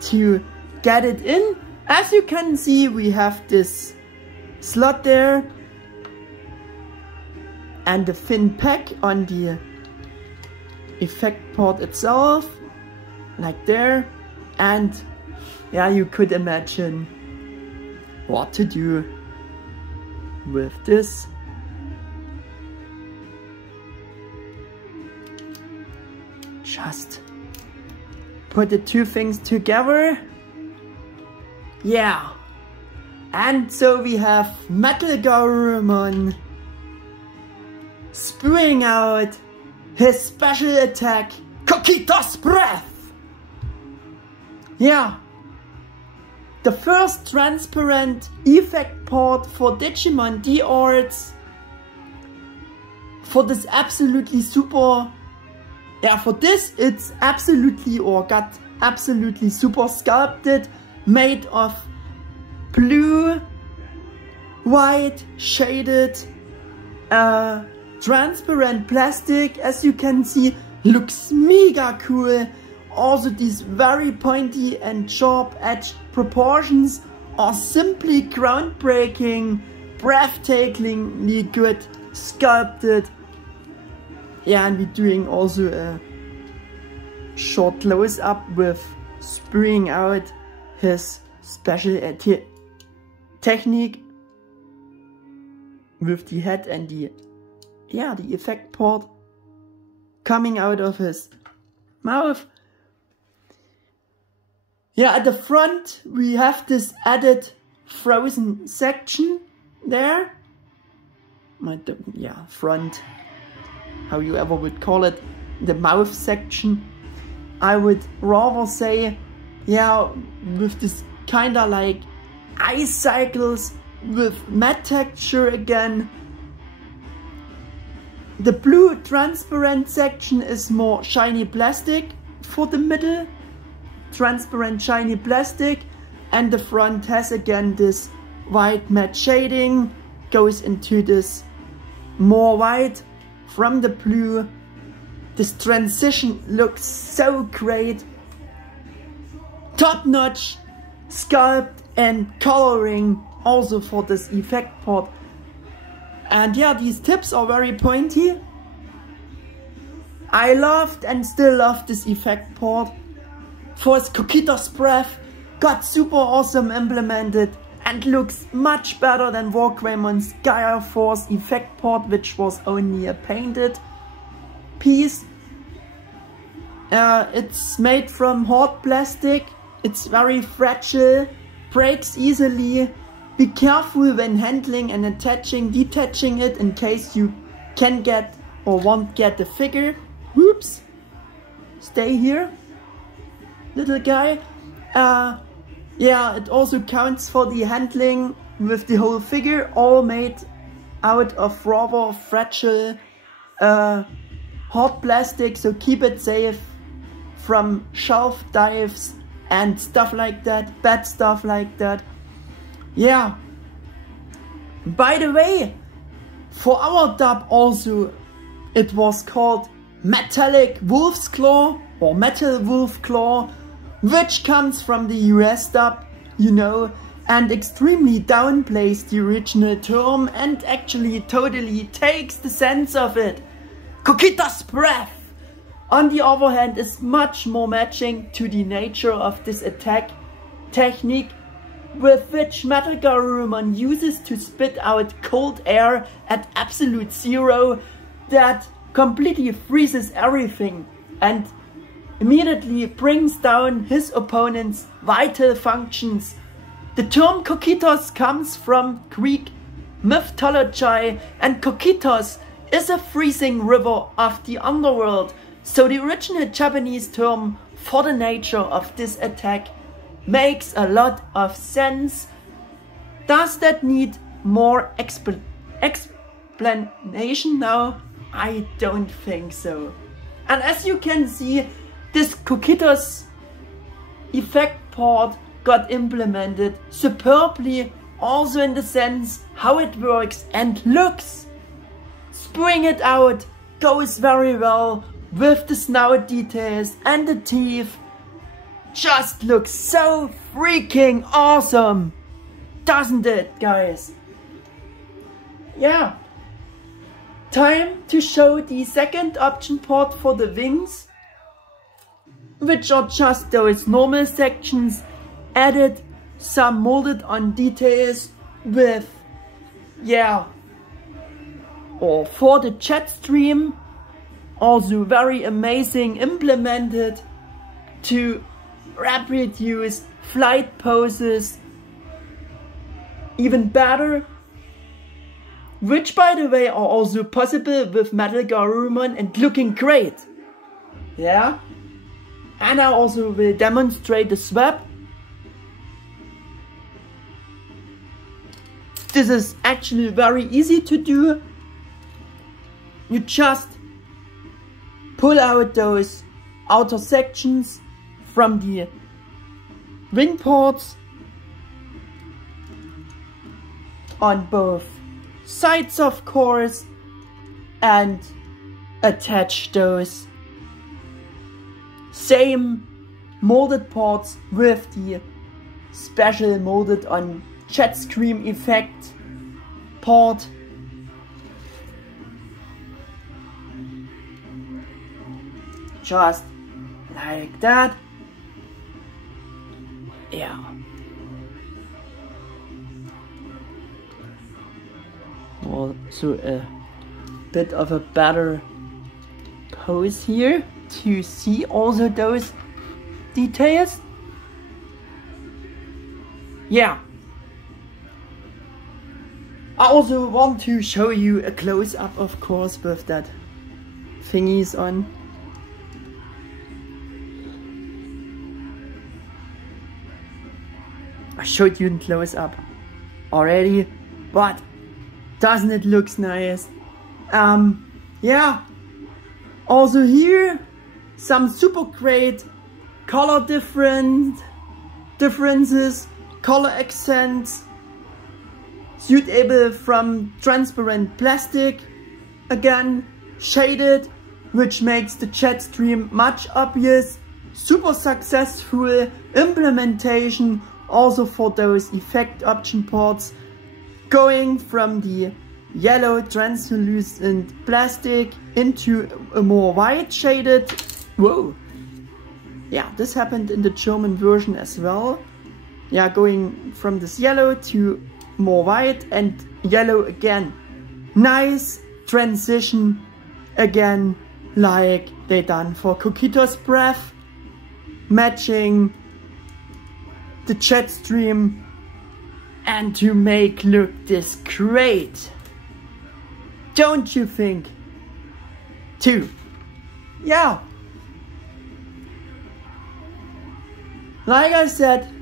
to get it in. As you can see, we have this slot there and the fin pack on the effect part itself, like there. And yeah, you could imagine what to do with this. Just put the 2 things together. Yeah. And so we have MetalGarurumon spewing out his special attack, Cocytus Breath. Yeah. The first transparent effect part for Digimon D-Arts. For this absolutely super... Yeah, for this it's absolutely, or got absolutely super sculpted, made of blue, white, shaded, transparent plastic. As you can see, looks mega cool. Also these very pointy and sharp edged proportions are simply groundbreaking, breathtakingly good, sculpted. Yeah, and we're doing also a short close-up with spewing out his special technique with the head and the effect part coming out of his mouth. Yeah, at the front we have this added frozen section there. Front, how you ever would call it, the mouth section. I would rather say, yeah, with this kinda like ice cycles with matte texture again. The blue transparent section is more shiny plastic for the middle. Transparent shiny plastic, and the front has again this white matte shading, goes into this more white from the blue. This transition looks so great. Top notch sculpt and coloring also for this effect part. And yeah, these tips are very pointy. I loved and still love this effect part. For his Cocytus Breath, got super awesome implemented and looks much better than Wargreymmon's Gaia Force effect part, which was only a painted piece. It's made from hard plastic, it's very fragile, breaks easily. Be careful when handling and detaching it in case you can get or won't get the figure. Whoops. Stay here, little guy. Yeah, it also counts for the handling with the whole figure, all made out of rather fragile hard plastic, so keep it safe from shelf dives and stuff like that, bad stuff like that. Yeah. By the way, for our dub also, it was called Metallic Wolf's Claw or Metal Wolf Claw, which comes from the US dub, you know, and extremely downplays the original term and actually totally takes the sense of it. Cocytus Breath, on the other hand, is much more matching to the nature of this attack technique, with which MetalGarurumon uses to spit out cold air at absolute zero that completely freezes everything and immediately brings down his opponent's vital functions. The term Cocytus comes from Greek mythology, and Cocytus is a freezing river of the underworld, so the original Japanese term for the nature of this attack makes a lot of sense. Does that need more explanation now? I don't think so. And as you can see, this Cocytus effect part got implemented superbly, also in the sense how it works and looks. Spring it out goes very well with the snout details and the teeth. Just looks so freaking awesome, doesn't it, guys? Yeah. Time to show the second option part for the wings, which are just those normal sections, added some molded on details with, yeah, or for the jet stream, also very amazing, implemented to reproduce flight poses even better, which by the way are also possible with MetalGarurumon and looking great. Yeah, and I also will demonstrate the swap. This is actually very easy to do. You just pull out those outer sections from the wing parts on both sides, of course, and attach those same molded parts with the special molded on jet stream effect part. Just like that. Yeah. Also a bit of a better pose here to see also those details. Yeah. I also want to show you a close-up, of course, with that thingies on. I showed you in close-up already, but doesn't it look nice? Yeah. Also here, some super great color differences, color accents, suitable from transparent plastic, again shaded, which makes the jet stream much obvious. Super successful implementation also for those effect option parts, going from the yellow translucent plastic into a more white shaded. Whoa. Yeah, this happened in the German version as well. Yeah, going from this yellow to more white and yellow again. Nice transition again, like they done for Cocytus Breath, matching the jet stream and to make look this great. Don't you think? too. Yeah. Like I said,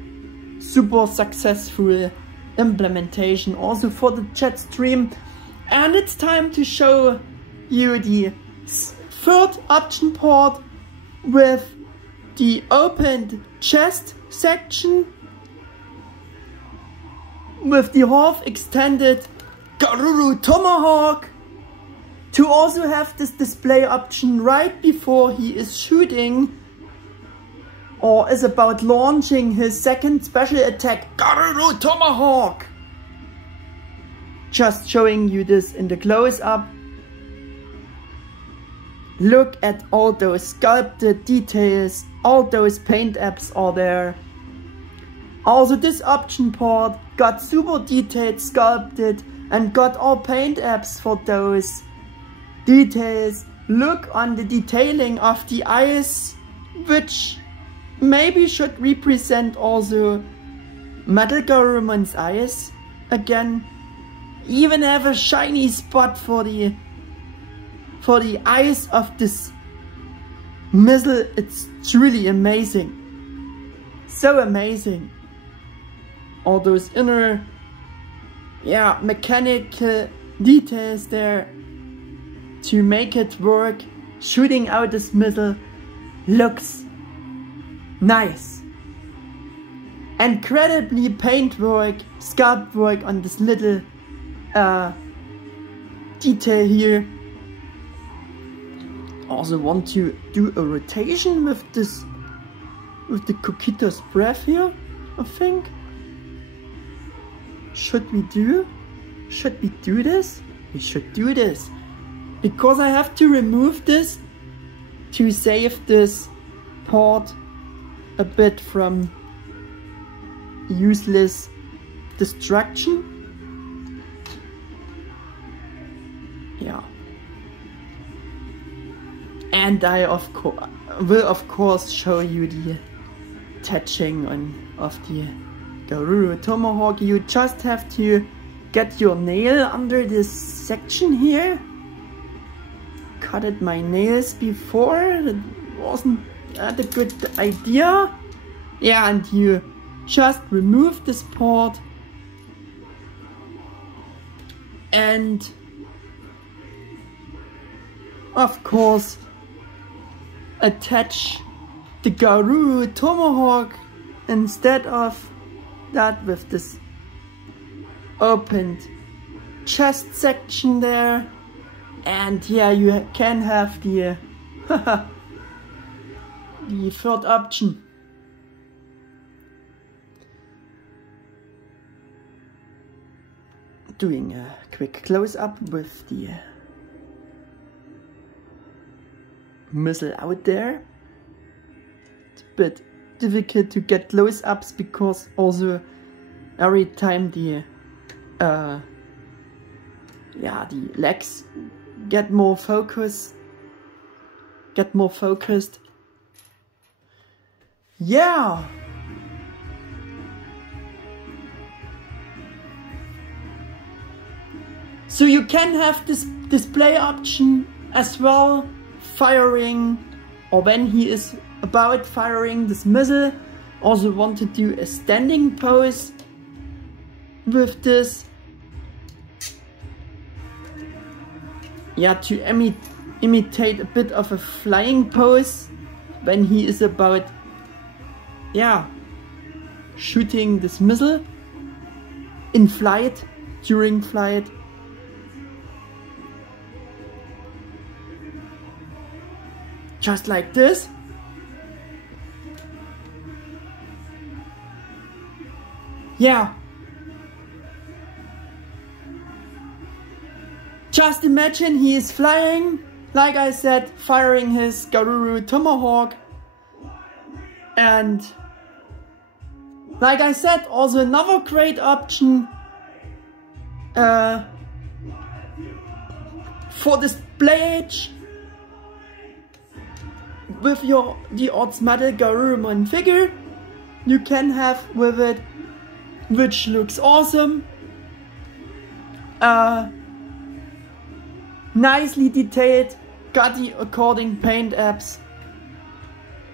super successful implementation also for the chat stream. And it's time to show you the third option port with the opened chest section with the half extended Garuru-Tomahawk, to also have this display option right before he is shooting or is about launching his second special attack, Garuru-Tomahawk. Just showing you this in the close-up. Look at all those sculpted details, all those paint apps are there. Also this option port got super detailed sculpted and got all paint apps for those details. Look on the detailing of the eyes, which maybe should represent also MetalGarurumon's eyes again. Even have a shiny spot for the eyes of this missile. It's truly amazing. So amazing. All those inner, yeah, mechanical details there to make it work. Shooting out this missile looks nice. Incredibly paintwork, sculpt work on this little detail here. Also want to do a rotation with this, with the Cocytus Breath here, I think. Should we do this? We should do this. Because I have to remove this to save this port a bit from useless destruction. Yeah. And I will of course show you the attaching of the Garuru-Tomahawk. You just have to get your nail under this section here. Cutted my nails before, that wasn't a good idea. Yeah, and you just remove this port and of course attach the Garuru-Tomahawk instead of that with this opened chest section there. And yeah, you can have the the third option. Doing a quick close-up with the missile out there. It's a bit difficult to get close-ups because also every time the legs get more focused. Yeah. So you can have this display option as well, firing, or when he is about firing this missile. Also want to do a standing pose with this. Yeah, to imitate a bit of a flying pose when he is about, yeah, shooting this missile in flight, during flight. Just like this. Yeah. Just imagine he is flying, like I said, firing his Garuru-Tomahawk. And like I said, also another great option for display edge with your D-Arts MetalGarurumon figure. You can have with it, which looks awesome. Nicely detailed got the according paint apps.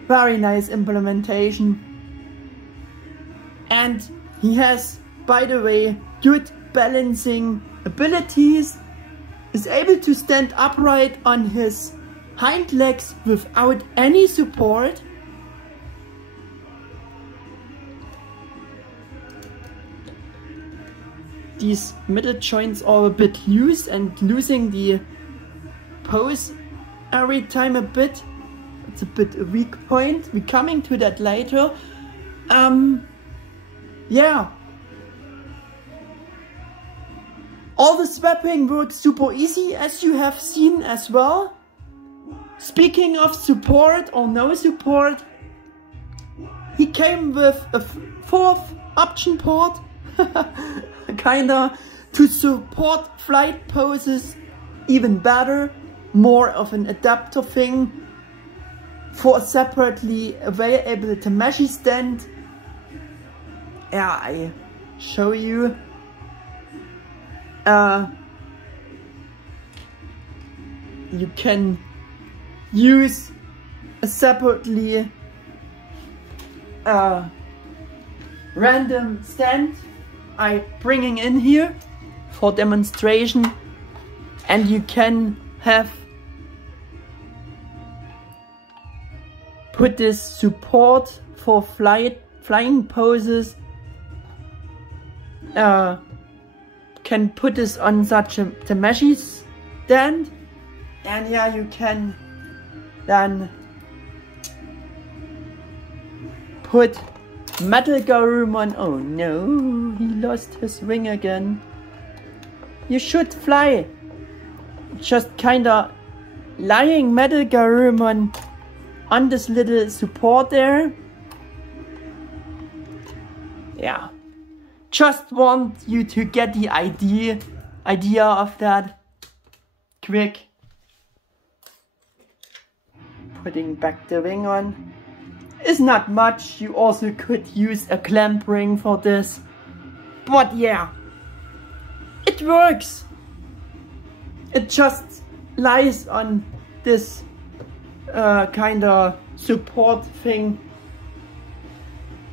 Very nice implementation. And he has, by the way, good balancing abilities. Is able to stand upright on his hind legs without any support. These middle joints are a bit loose and losing the pose every time a bit. It's a bit a weak point. We're coming to that later. Yeah. All the swapping works super easy, as you have seen as well. Speaking of support or no support, he came with a fourth option port, kinda, to support flight poses even better, more of an adapter thing for a separately available Tamashii stand. Yeah, I show you. You can use a separately random stand I bringing in here for demonstration, and you can have put this support for flying poses. Can put this on such a Tamashii stand, and yeah, you can then put MetalGarurumon. Oh no, he lost his wing again. You should fly. Just kinda lying MetalGarurumon on this little support there. Yeah. Just want you to get the idea of that. Quick. Putting back the wing on. Is not much. You also could use a clamp ring for this. But yeah. It works. It just lies on this kinda support thing.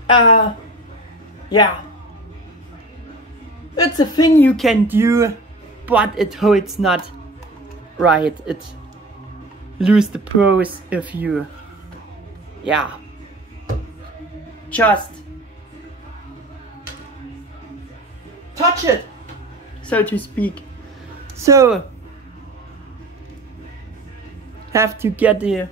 Yeah. It's a thing you can do, but it holds not right. It lose the pose if you, yeah, just touch it, so to speak. So have to get the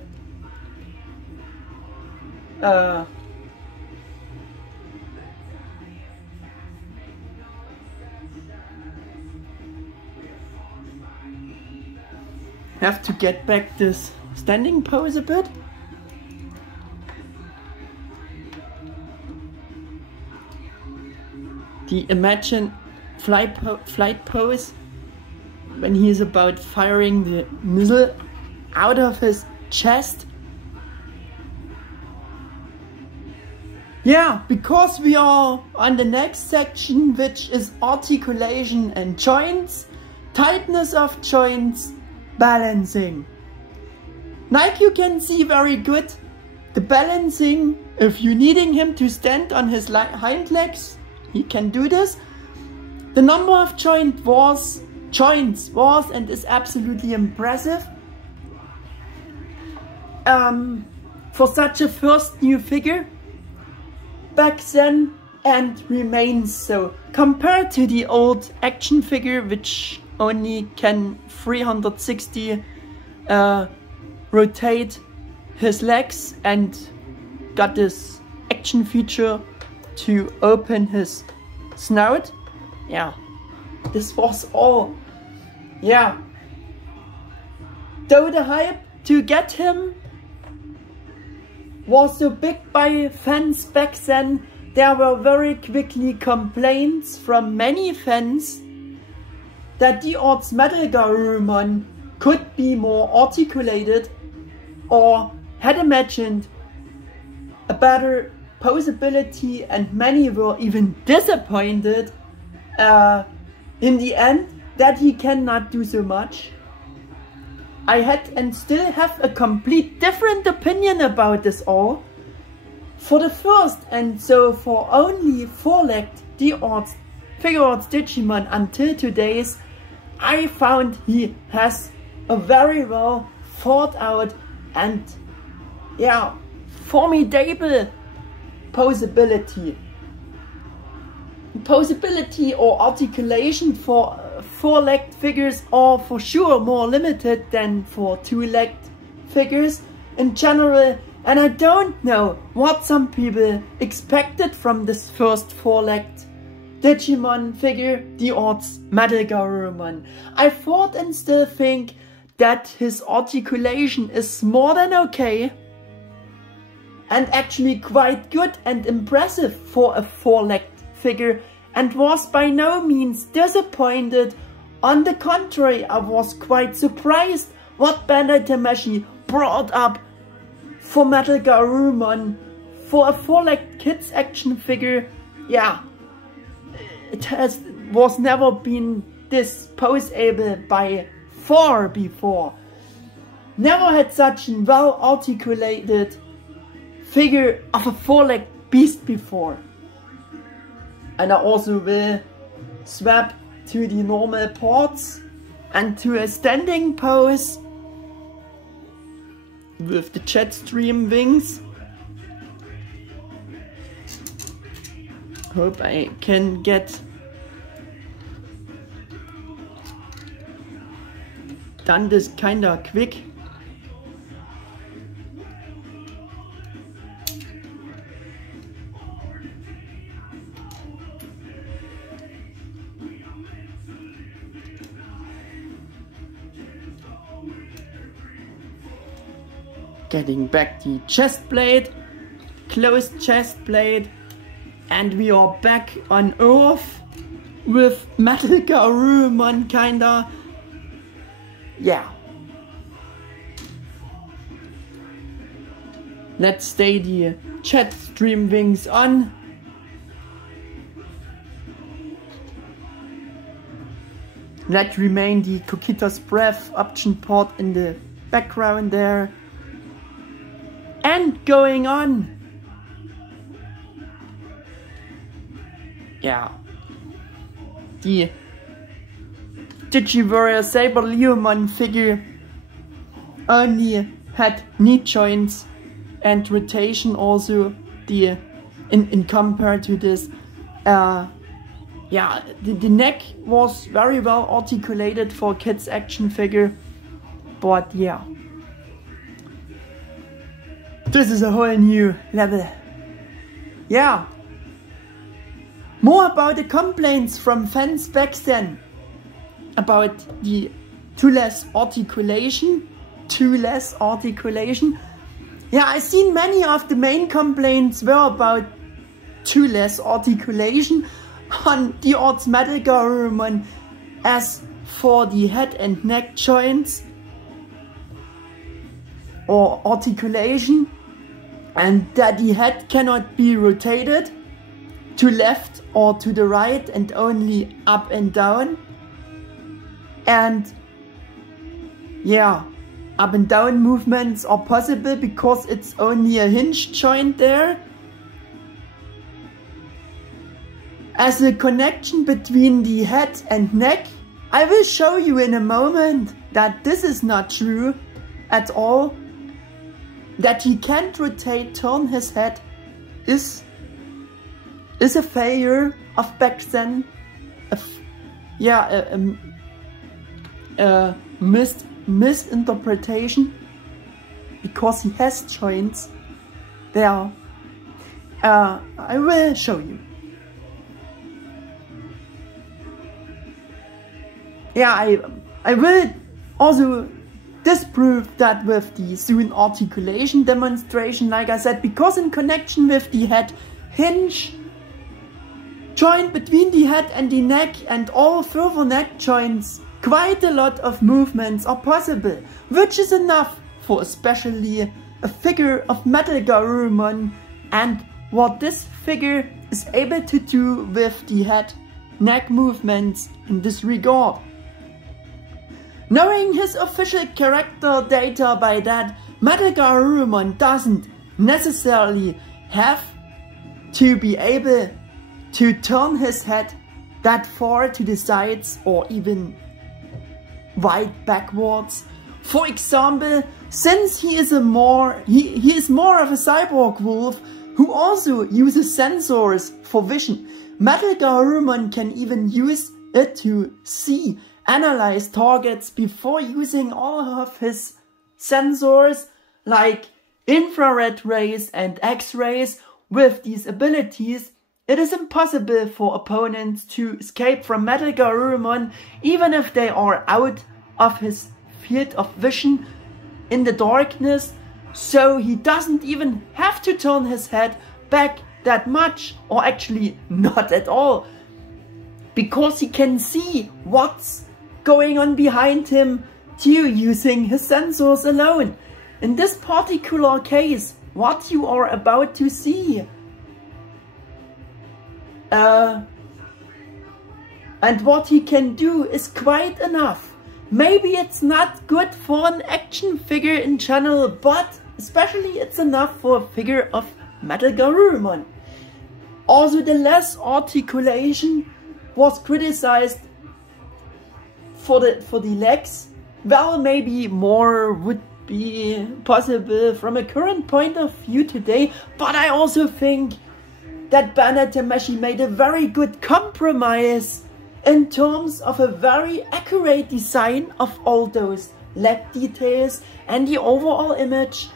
have to get back this standing pose a bit. The imagined flight pose when he is about firing the missile out of his chest. Yeah, because we are on the next section, which is articulation and joints, tightness of joints, balancing. Like you can see very good, the balancing, if you're needing him to stand on his hind legs, he can do this. The number of joints was and is absolutely impressive. For such a first new figure back then, and remains so. Compared to the old action figure, which only can 360 rotate his legs and got this action feature to open his snout. Yeah, this was all. Yeah, though the hype to get him was so big by fans back then, there were very quickly complaints from many fans that D-Arts MetalGarurumon could be more articulated or had imagined a better poseability, and many were even disappointed in the end that he cannot do so much. I had and still have a complete different opinion about this all. For the first and so for only 4-legged D-Arts Figuarts Digimon until today's, I found he has a very well thought out and yeah, formidable poseability or articulation for 4-legged figures are for sure more limited than for 2-legged figures in general, and I don't know what some people expected from this first 4-legged Digimon figure, D-Arts MetalGarurumon. I thought and still think that his articulation is more than okay and actually quite good and impressive for a 4-legged figure, and was by no means disappointed. On the contrary, I was quite surprised what Bandai Tamashii brought up for MetalGarurumon for a 4-legged kids action figure. Yeah, it was never been this poseable by far before. Never had such a well articulated figure of a 4-legged beast before. And I also will swap to the normal parts and to a standing pose with the jet stream wings. Hope I can get done this kinda quick. Getting back the chest plate, closed chest plate, and we are back on Earth with MetalGarurumon kinda. Yeah. Let's stay the jet stream wings on. Let remain the Cocytus Breath option part in the background there. And going on. Yeah. The Digiwarrior Saber Leomon figure only had knee joints and rotation also in compared to this. Yeah, the neck was very well articulated for a kids action figure, but yeah. This is a whole new level. Yeah. More about the complaints from fans back then about the too less articulation. Yeah, I seen many of the main complaints were about too less articulation on D-Arts MetalGarurumon. As for the head and neck joints or articulation, and that the head cannot be rotated to left or to the right and only up and down. And yeah, up and down movements are possible because it's only a hinge joint there. As a connection between the head and neck, I will show you in a moment that this is not true at all. That he can't turn his head is a failure of back then. A misinterpretation, because he has joints there. I will show you. Yeah, I will also disprove that with the soon articulation demonstration, like I said, because in connection with the head hinge joint between the head and the neck and all further neck joints, quite a lot of movements are possible, which is enough for especially a figure of MetalGarurumon and what this figure is able to do with the head neck movements in this regard. Knowing his official character data by that, MetalGarurumon doesn't necessarily have to be able to turn his head that far to the sides or even right backwards. For example, since he is more of a cyborg wolf who also uses sensors for vision, MetalGarurumon can even use it to see, analyze targets before using all of his sensors like infrared rays and X-rays. With these abilities, it is impossible for opponents to escape from MetalGarurumon even if they are out of his field of vision in the darkness, so he doesn't even have to turn his head back that much, or actually not at all, because he can see what's going on behind him too using his sensors alone. In this particular case, what you are about to see and what he can do is quite enough. Maybe it's not good for an action figure in general, but especially it's enough for a figure of MetalGarurumon. Also, the less articulation was criticized for the legs. Well, maybe more would be possible from a current point of view today, but I also think that Bandai Tamashii made a very good compromise in terms of a very accurate design of all those leg details and the overall image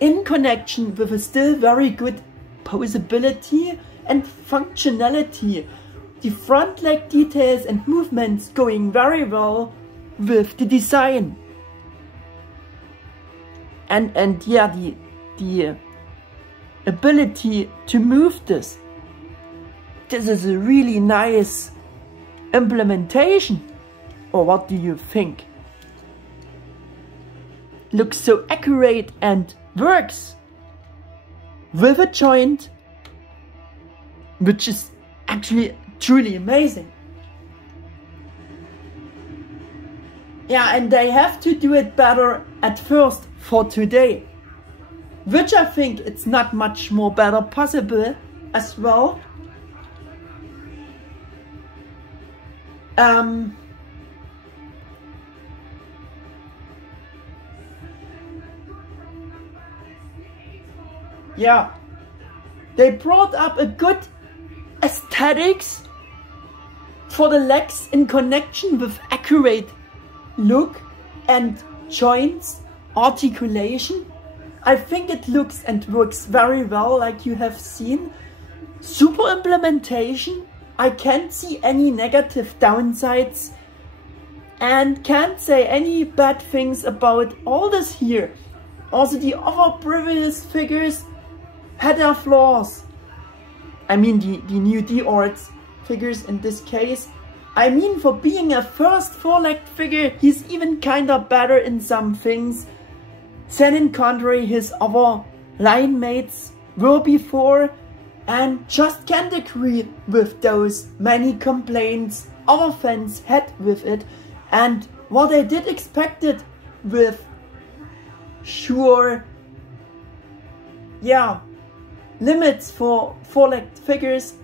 in connection with a still very good posability and functionality. The front leg details and movements going very well with the design. And yeah, the ability to move this. This is a really nice implementation. Or what do you think? Looks so accurate and works with a joint, which is actually truly amazing. Yeah, and they have to do it better at first for today, which I think it's not much more better possible as well. Yeah, they brought up a good aesthetics for the legs in connection with accurate look and joints, articulation. I think it looks and works very well, like you have seen. Super implementation. I can't see any negative downsides and can't say any bad things about all this here. Also, the other previous figures had their flaws. I mean the new D-Arts figures in this case. I mean, for being a first four-legged figure, he's even kinda better in some things than in contrary his other line mates were before, and just can't agree with those many complaints other fans had with it, and what I did expect it with sure, yeah, limits for four-legged figures.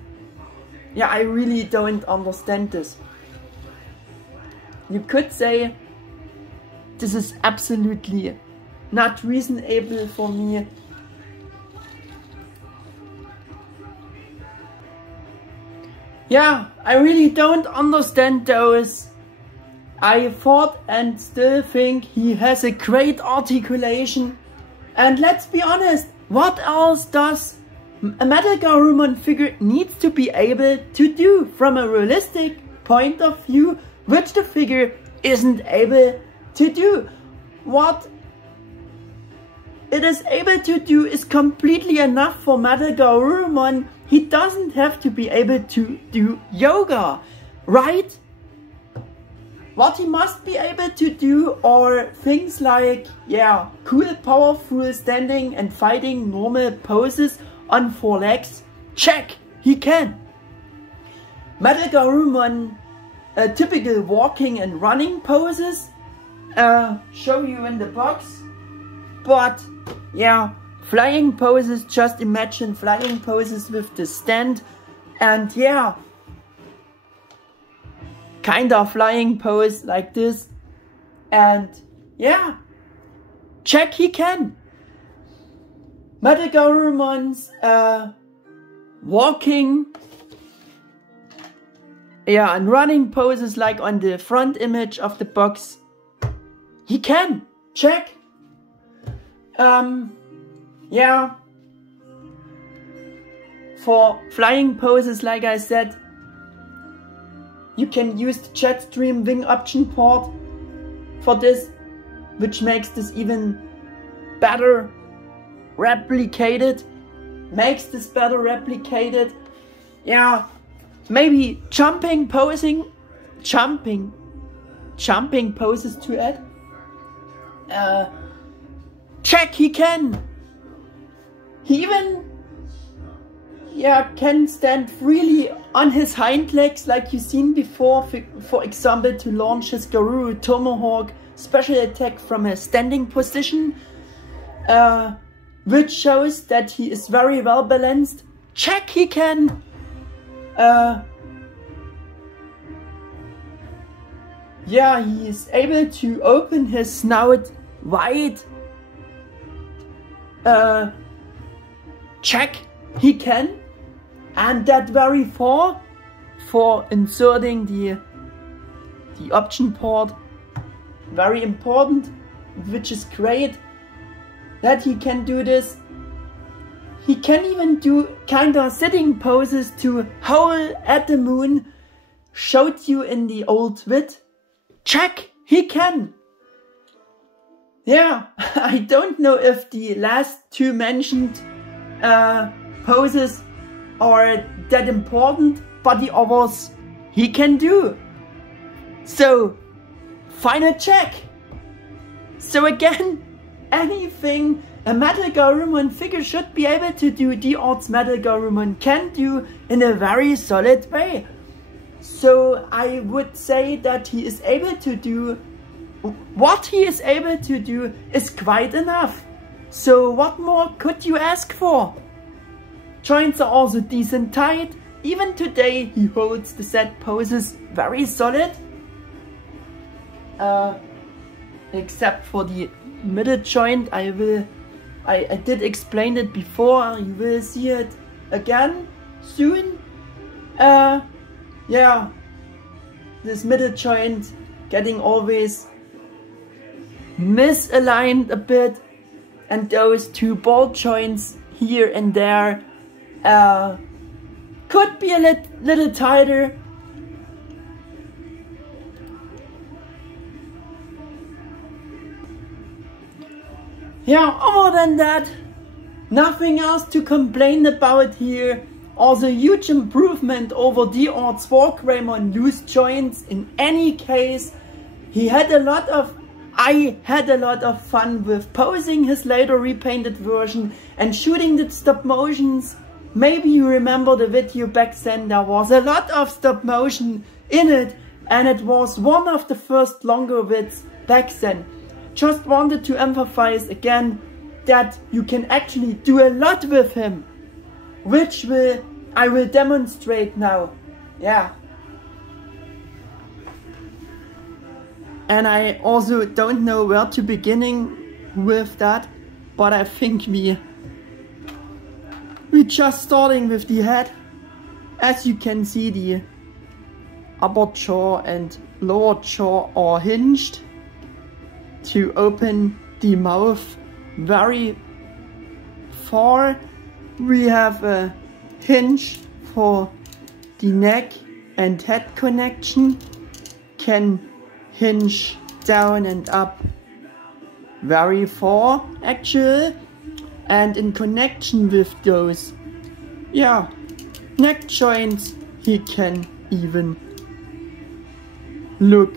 Yeah, I really don't understand this. You could say this is absolutely not reasonable for me. Yeah, I really don't understand those. I thought and still think he has a great articulation. And let's be honest, what else does a MetalGarurumon figure needs to be able to do from a realistic point of view, which the figure isn't able to do? What it is able to do is completely enough for MetalGarurumon. He doesn't have to be able to do yoga, right? What he must be able to do are things like, yeah, cool, powerful standing and fighting normal poses on four legs. Check, he can. MetalGarurumon typical walking and running poses, show you in the box. But yeah, flying poses, just imagine flying poses with the stand. And yeah, kind of flying pose like this. And yeah, check he can. MetalGarurumon's walking, yeah, and running poses like on the front image of the box. He can, check. Yeah, for flying poses, like I said, you can use the Jetstream wing option port for this, which makes this even better replicated. Yeah, maybe jumping poses to add. Check, he can. He even, yeah, can stand freely on his hind legs like you've seen before, for example, to launch his Garuru-Tomahawk special attack from a standing position, which shows that he is very well balanced. Check, he can. Yeah, he is able to open his snout wide. Check, he can. And that very far for inserting the option port. Very important, which is great that he can do this. He can even do kinda sitting poses to Howl at the Moon, showed you in the old vid. Check, he can. Yeah, I don't know if the last two mentioned poses are that important, but the others he can do. So, final check. So again, anything a MetalGarurumon figure should be able to do, D-Arts MetalGarurumon can do in a very solid way. So I would say that he is able to do what he is able to do is quite enough. So what more could you ask for? Joints are also decent tight. Even today he holds the set poses very solid. Except for the middle joint, I did explain it before. You will see it again soon. Yeah, this middle joint getting always misaligned a bit, and those two ball joints here and there could be a little tighter. Yeah, other than that, nothing else to complain about here. Also huge improvement over D-Arts Wargreymon loose joints. In any case, I had a lot of fun with posing his later repainted version and shooting the stop motions. Maybe you remember the video back then, there was a lot of stop motion in it, and it was one of the first longer vids back then. Just wanted to emphasize again that you can actually do a lot with him, which I will demonstrate now. Yeah. And I also don't know where to beginning with that, but I think we just starting with the head. As you can see, the upper jaw and lower jaw are hinged to open the mouth very far. We have a hinge for the neck and head connection, can hinge down and up very far actually, and in connection with those, yeah, neck joints, he can even look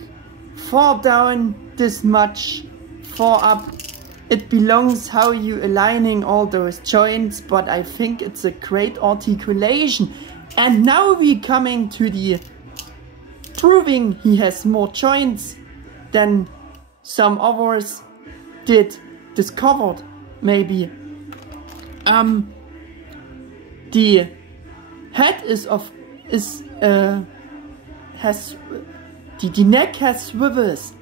far down this much, far up. It belongs how you aligning all those joints, but I think it's a great articulation. And now we coming to the proving he has more joints than some others did discovered maybe. The head the neck has swivels.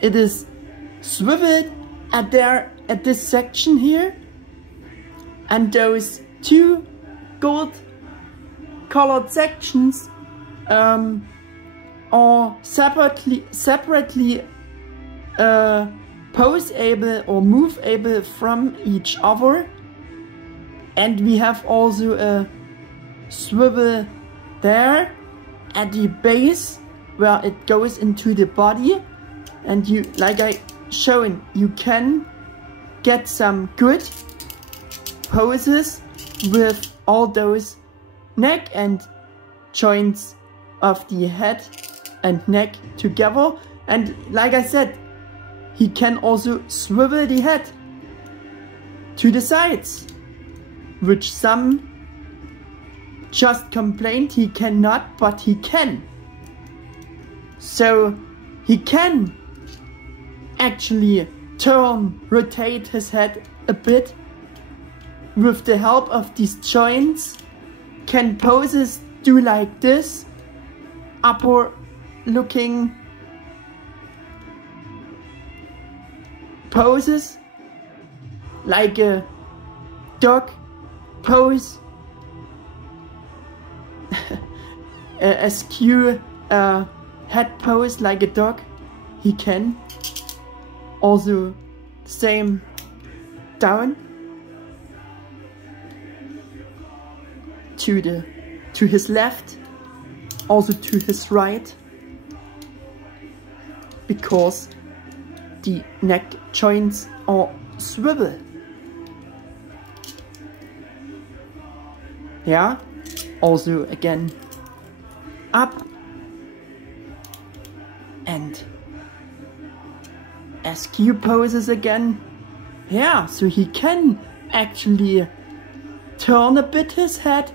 It is swiveled at this section here, and those two gold colored sections are separately poseable or moveable from each other. And we have also a swivel there at the base where it goes into the body, and you, like I shown, you can get some good poses with all those neck and joints of the head and neck together. And like I said, he can also swivel the head to the sides, which some just complained he cannot, but he can. So he can actually rotate his head a bit with the help of these joints. Can poses do like this, upper looking poses, like a dog pose, a skew head pose like a dog. He can also same down to his left, also to his right, because the neck joints are swivel. Yeah, also again up and askew poses again. Yeah, so he can actually turn a bit his head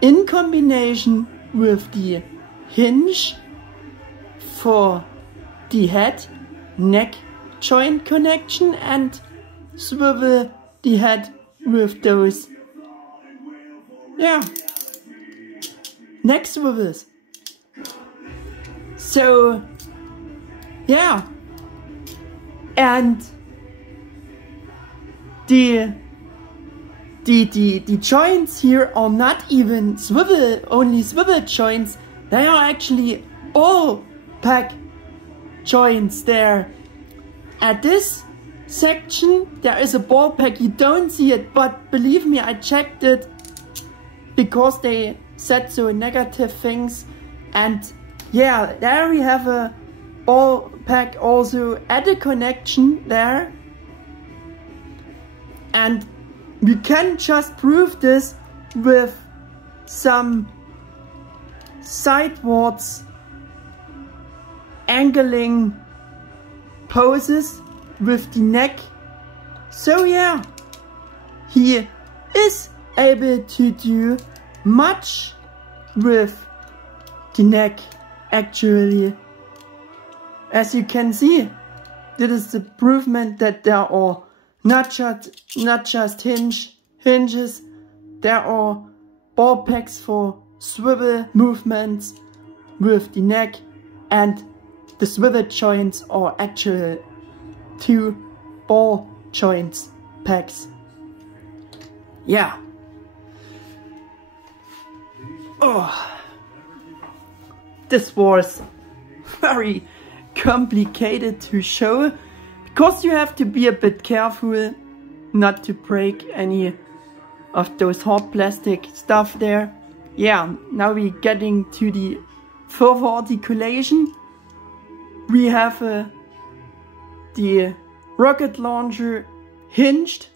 in combination with the hinge for the head neck joint connection, and swivel the head with those, yeah, neck swivels. So yeah, and the joints here are not even only swivel joints. They are actually all pack joints there. At this section there is a ball pack. You don't see it, but believe me, I checked it because they said so negative things. And yeah, there we have a ball pack also at the connection there. And we can just prove this with some sidewards angling poses with the neck. So yeah, he is able to do much with the neck actually. As you can see, this is the proof that there are not just hinges, there are ball packs for swivel movements with the neck, and the swivel joints are actual two ball joints packs. Yeah. Oh, this was very complicated to show, because you have to be a bit careful not to break any of those hard plastic stuff there. Yeah, now we're getting to the further articulation. We have the rocket launcher hinged,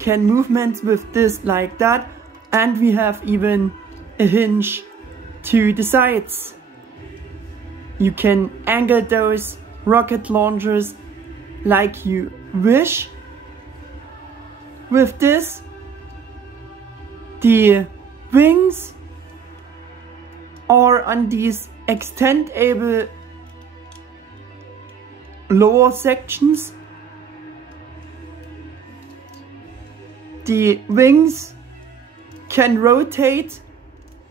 can movements with this like that, and we have even a hinge to the sides. You can angle those rocket launchers like you wish. With this, the wings are on these extendable lower sections. The wings can rotate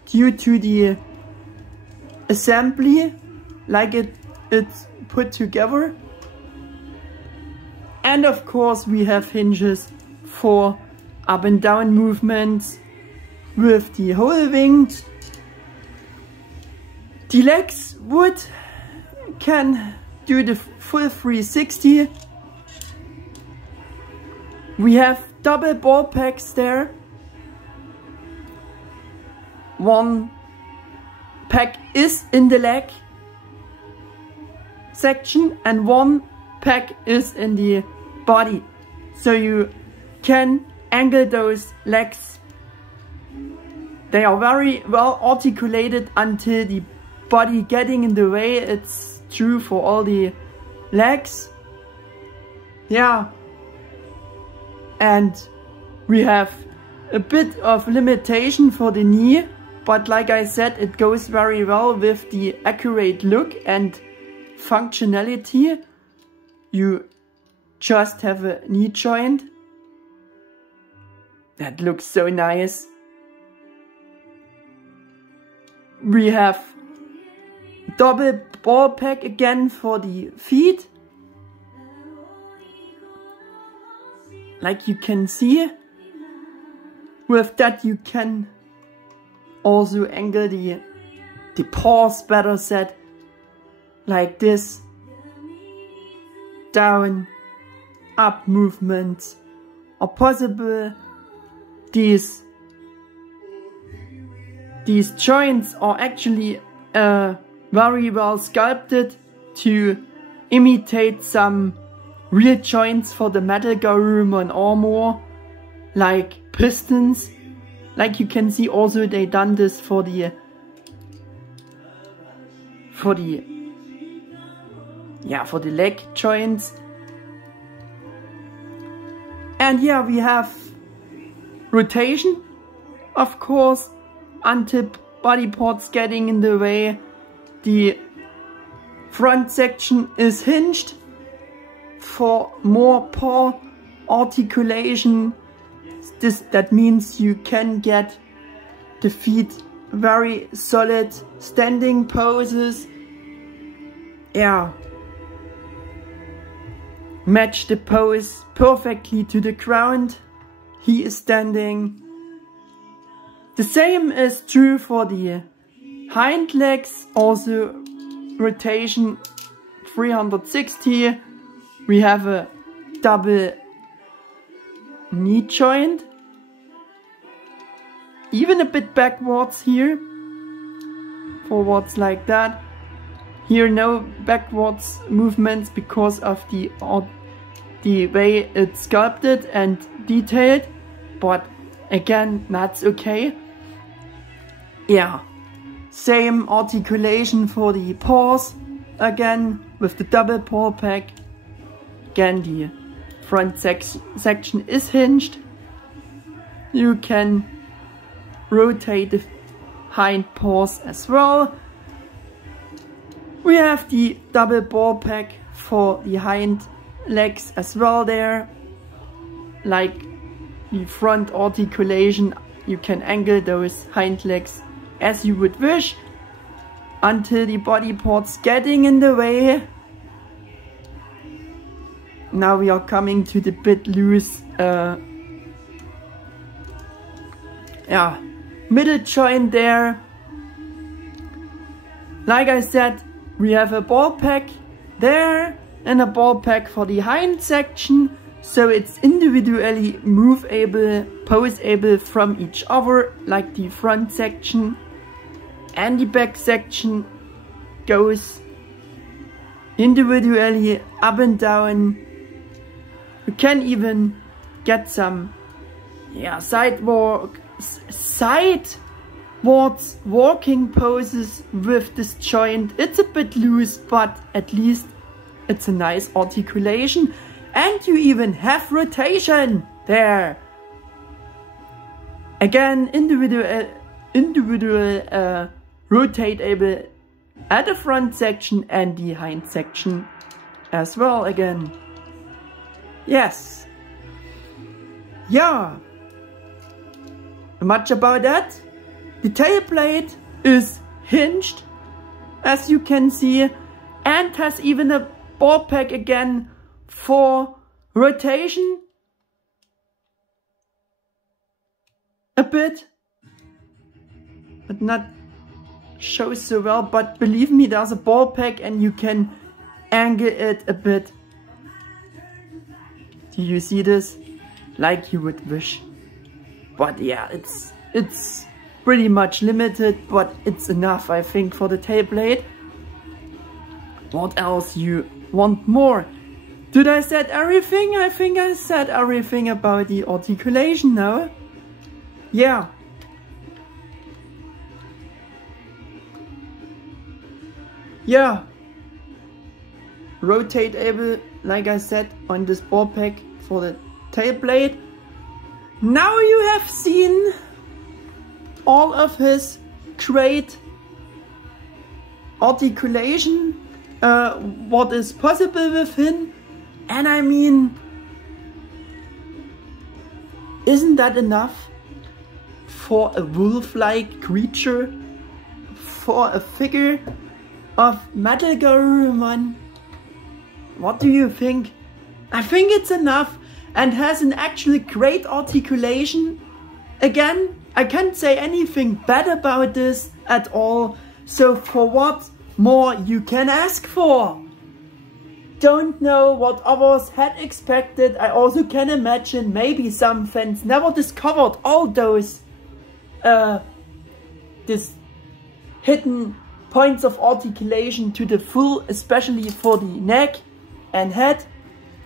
due to the assembly, like it's put together. And of course we have hinges for up and down movements with the whole wings. The legs can do the full 360. We have double ball packs there. One pack is in the leg section and one pack is in the body. So you can angle those legs. They are very well articulated until the body getting in the way. It's true for all the legs. Yeah. And we have a bit of limitation for the knee, but like I said, it goes very well with the accurate look and functionality. You just have a knee joint. That looks so nice. We have double ball pack again for the feet. Like you can see, with that you can also angle the paws better set, like this, down, up movements are possible. These joints are actually very well sculpted to imitate some real joints for the MetalGarurumon armor, like pistons. Like you can see, also they done this for the leg joints. And yeah, we have rotation, of course, until body parts getting in the way. The front section is hinged for more paw articulation. That means you can get the feet very solid standing poses. Yeah. Match the pose perfectly to the ground. He is standing. The same is true for the hind legs. Also rotation 360. We have a double knee joint. Even a bit backwards here. Forwards like that. Here no backwards movements because of the way it's sculpted and detailed. But again, that's okay. Yeah. Same articulation for the paws. Again, with the double paw pack. Again, the front section is hinged. You can rotate the hind paws as well. We have the double ball pack for the hind legs as well there. Like the front articulation, you can angle those hind legs as you would wish until the body parts getting in the way. Now we are coming to the bit loose middle joint there. Like I said, we have a ball pack there and a ball pack for the hind section, so it's individually moveable, poseable from each other, like the front section and the back section goes individually up and down. You can even get some sidewards walking poses with this joint. It's a bit loose, but at least it's a nice articulation. And you even have rotation there. Again, individual rotatable at the front section and the hind section as well again. Yes. Yeah. Much about that. The tail plate is hinged, as you can see, and has even a ball peg again for rotation. A bit, but not shows so well, but believe me, there's a ball peg and you can angle it a bit. Do you see this? Like you would wish. But yeah, it's pretty much limited, but it's enough, I think, for the tail plate. What else you want more? Did I said everything? I think I said everything about the articulation now. Yeah. Yeah. Rotatable, like I said, on this ball peg for the tail blade. Now you have seen all of his great articulation, what is possible with him. And I mean, isn't that enough for a wolf-like creature, for a figure of MetalGarurumon? What do you think? I think it's enough and has an actually great articulation. Again, I can't say anything bad about this at all. So for what more you can ask for? Don't know what others had expected. I also can imagine maybe some fans never discovered all those this hidden points of articulation to the full, especially for the neck and head.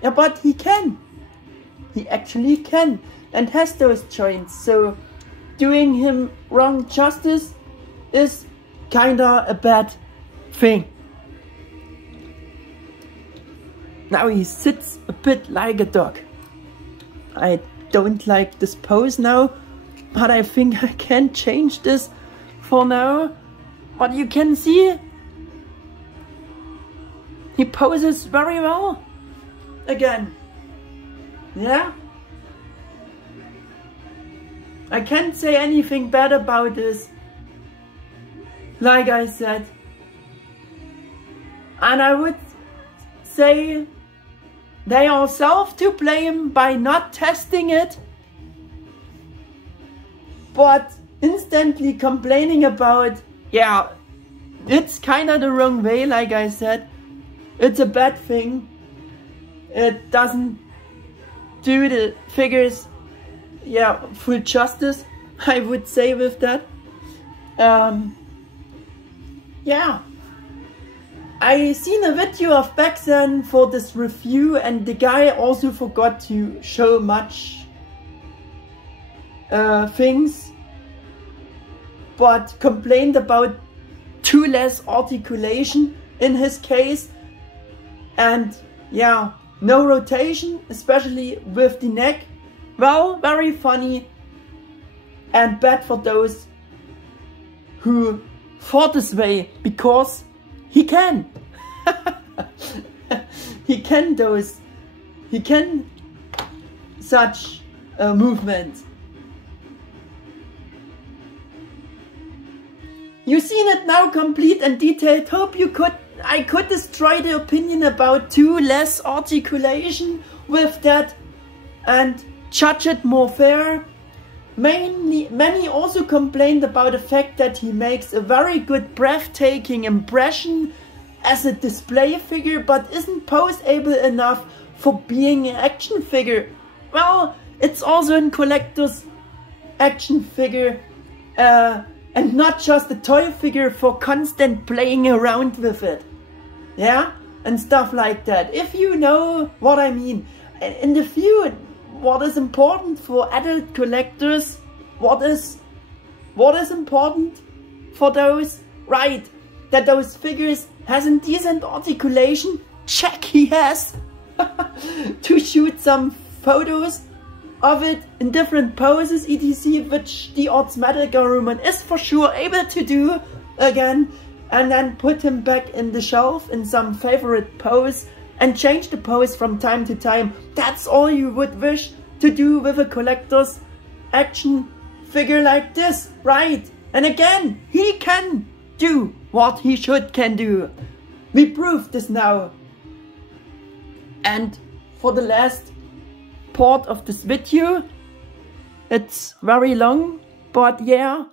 Yeah, but he can. He actually can and has those joints. So doing him wrong justice is kinda a bad thing. Now he sits a bit like a dog. I don't like this pose now, but I think I can change this for now. But you can see he poses very well again. Yeah, I can't say anything bad about this, like I said. And I would say they are self to blame by not testing it, but instantly complaining about, yeah, it's kinda the wrong way, like I said. It's a bad thing. It doesn't do the figures, yeah, full justice, I would say with that. Yeah. I seen a video of back then for this review, and the guy also forgot to show much things, but complained about too less articulation in his case, and yeah, no rotation, especially with the neck. Well, very funny and bad for those who thought this way, because he can. He can such a movement. You've seen it now complete and detailed. Hope I could destroy the opinion about too less articulation with that and judge it more fair. Many also complained about the fact that he makes a very good breathtaking impression as a display figure, but isn't poseable enough for being an action figure. Well, it's also a collector's action figure and not just a toy figure for constant playing around with it. Yeah, and stuff like that. If you know what I mean. In the view, what is important for adult collectors? What is important for those? Right, that those figures has a decent articulation. Check, he has. To shoot some photos of it in different poses, etc., which D-Arts MetalGarurumon is for sure able to do again, and then put him back in the shelf in some favorite pose and change the pose from time to time. That's all you would wish to do with a collector's action figure like this, right? And again, he can do what he can do. We proved this now. And for the last part of this video, it's very long, but yeah,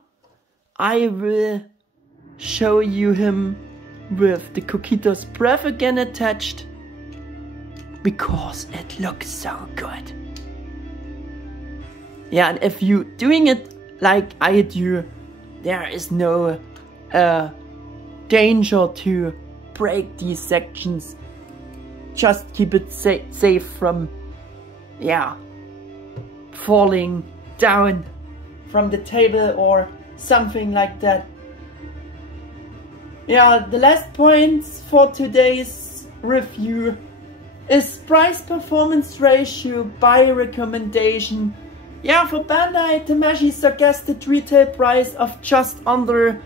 I will show you him with the Cocytus Breath again attached, because it looks so good. Yeah, and if you doing it like I do, there is no danger to break these sections. Just keep it safe from, yeah, falling down from the table or something like that. Yeah, the last points for today's review is price performance ratio by recommendation. Yeah, for Bandai, Tamashii suggested retail price of just under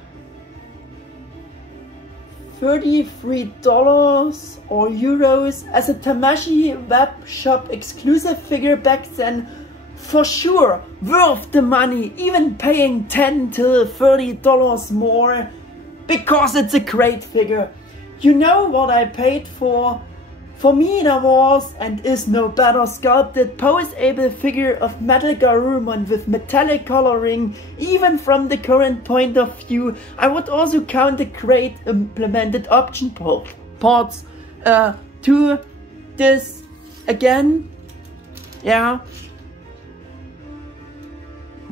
$33 or euros as a Tamashii web shop exclusive figure back then. For sure, worth the money, even paying $10 to $30 more, because it's a great figure. You know what I paid for? For me there was and is no better sculpted poseable figure of MetalGarurumon with metallic coloring. Even from the current point of view, I would also count the great implemented option parts to this again. Yeah.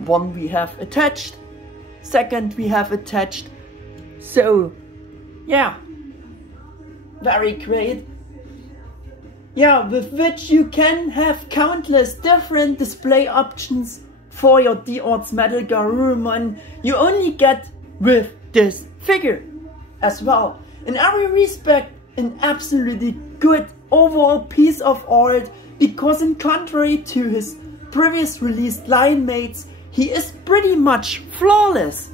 One we have attached, second we have attached. So yeah, very great. Yeah, with which you can have countless different display options for your D-Arts MetalGarurumon you only get with this figure as well. In every respect, an absolutely good overall piece of art, because in contrary to his previous released line mates, he is pretty much flawless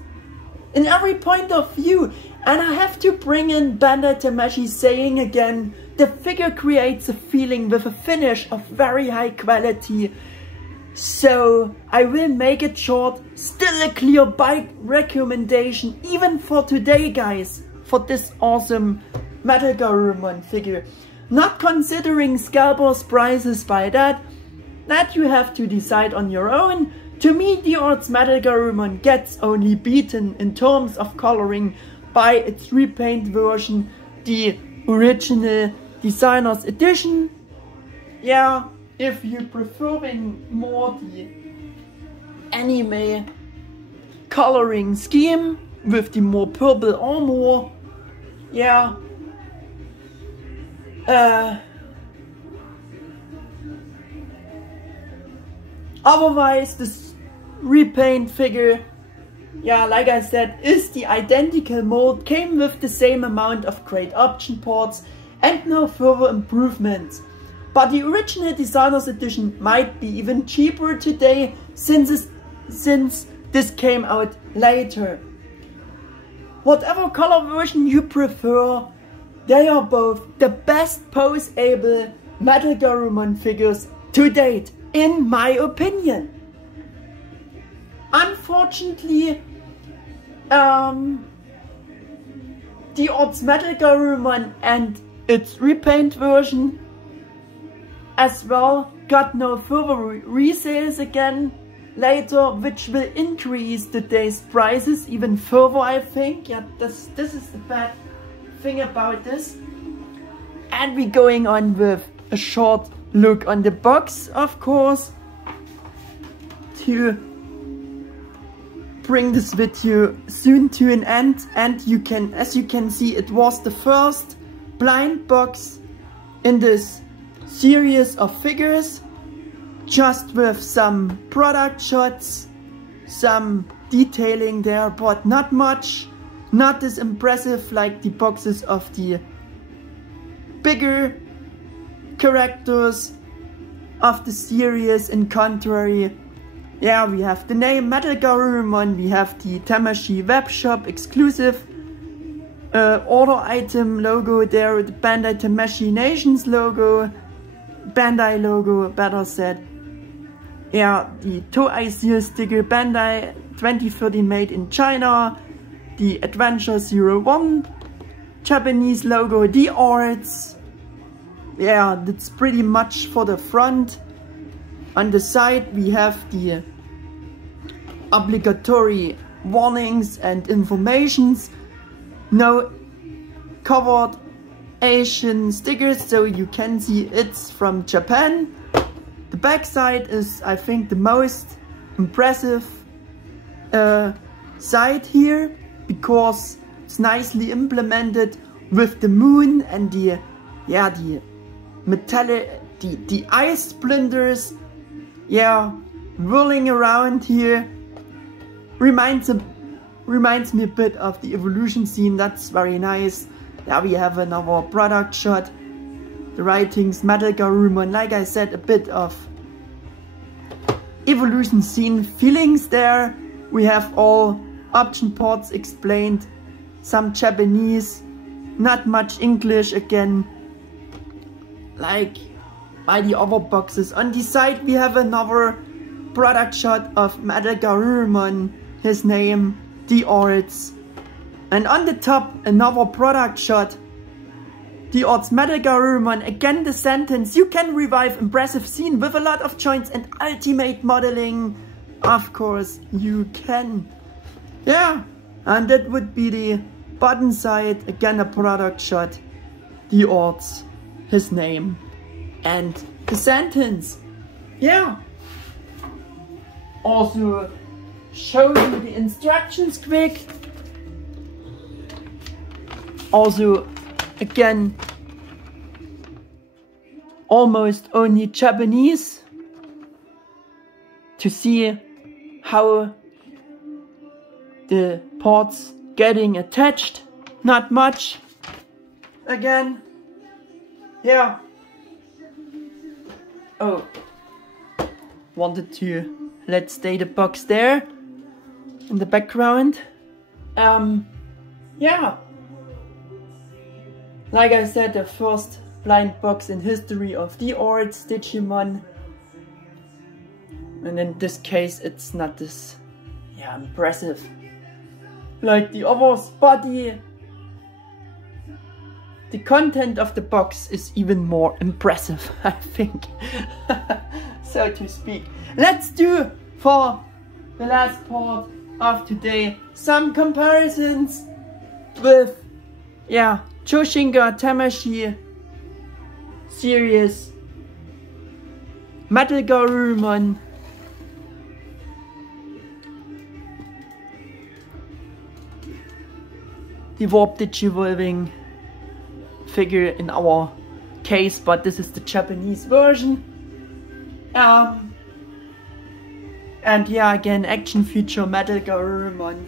in every point of view. And I have to bring in Bandai Tamashii saying again, the figure creates a feeling with a finish of very high quality. So I will make it short, still a clear buy recommendation even for today, guys, for this awesome MetalGarurumon figure. Not considering scalpers prices by that you have to decide on your own. To me, D-Arts MetalGarurumon gets only beaten in terms of coloring by its repaint version, the original Designer's Edition. Yeah, if you preferring more the anime coloring scheme with the more purple armor, yeah. Otherwise, this repaint figure, yeah, like I said, is the identical mold, came with the same amount of great option parts and no further improvements. But the original Designer's Edition might be even cheaper today since this came out later. Whatever color version you prefer, they are both the best poseable MetalGarurumon figures to date, in my opinion. Unfortunately, D-Arts MetalGarurumon and its repaint version as well got no further resales again later, which will increase today's prices even further, I think. Yeah, this is the bad thing about this. And we're going on with a short look on the box, of course, to bring this video soon to an end. And as you can see, it was the first blind box in this series of figures, just with some product shots, some detailing there, but not much, not as impressive like the boxes of the bigger characters of the series. In contrary, yeah, we have the name MetalGarurumon, we have the Tamashii webshop exclusive order item logo there, the Bandai Tamashii Nations logo, Bandai logo, better said. Yeah, the Toei Seal sticker, Bandai 2013 made in China, the Adventure 01 Japanese logo, D-Arts. Yeah, that's pretty much for the front. On the side we have the obligatory warnings and informations. No covered Asian stickers, so you can see it's from Japan. The back side is, I think, the most impressive side here, because it's nicely implemented with the moon and the metallic, the ice splinters, whirling around here. Reminds me a bit of the evolution scene. That's very nice. There we have another product shot. The writings MetalGarurumon, like I said, a bit of evolution scene feelings there. We have all option ports explained, some Japanese, not much English again, like by the other boxes. On the side we have another product shot of MetalGarurumon, his name, D-Arts. And on the top another product shot, D-Arts MetalGarurumon, again the sentence, you can revive impressive scene with a lot of joints and ultimate modeling. Of course you can. Yeah, and that would be the bottom side, again a product shot, D-Arts, his name, and the sentence. Yeah. Also show you the instructions quick. Also, again, almost only Japanese, to see how the parts getting attached. Not much. Again, yeah. Oh, wanted to let stay the box there in the background. Yeah. Like I said, the first blind box in history of D-Arts Digimon. And in this case it's not this impressive like the others, but the content of the box is even more impressive, I think. So to speak. Let's do, for the last part of today, some comparisons with Choshinga Tamashii series, MetalGarurumon, the Warp Digivolving figure in our case, but this is the Japanese version. And again, action feature MetalGarurumon,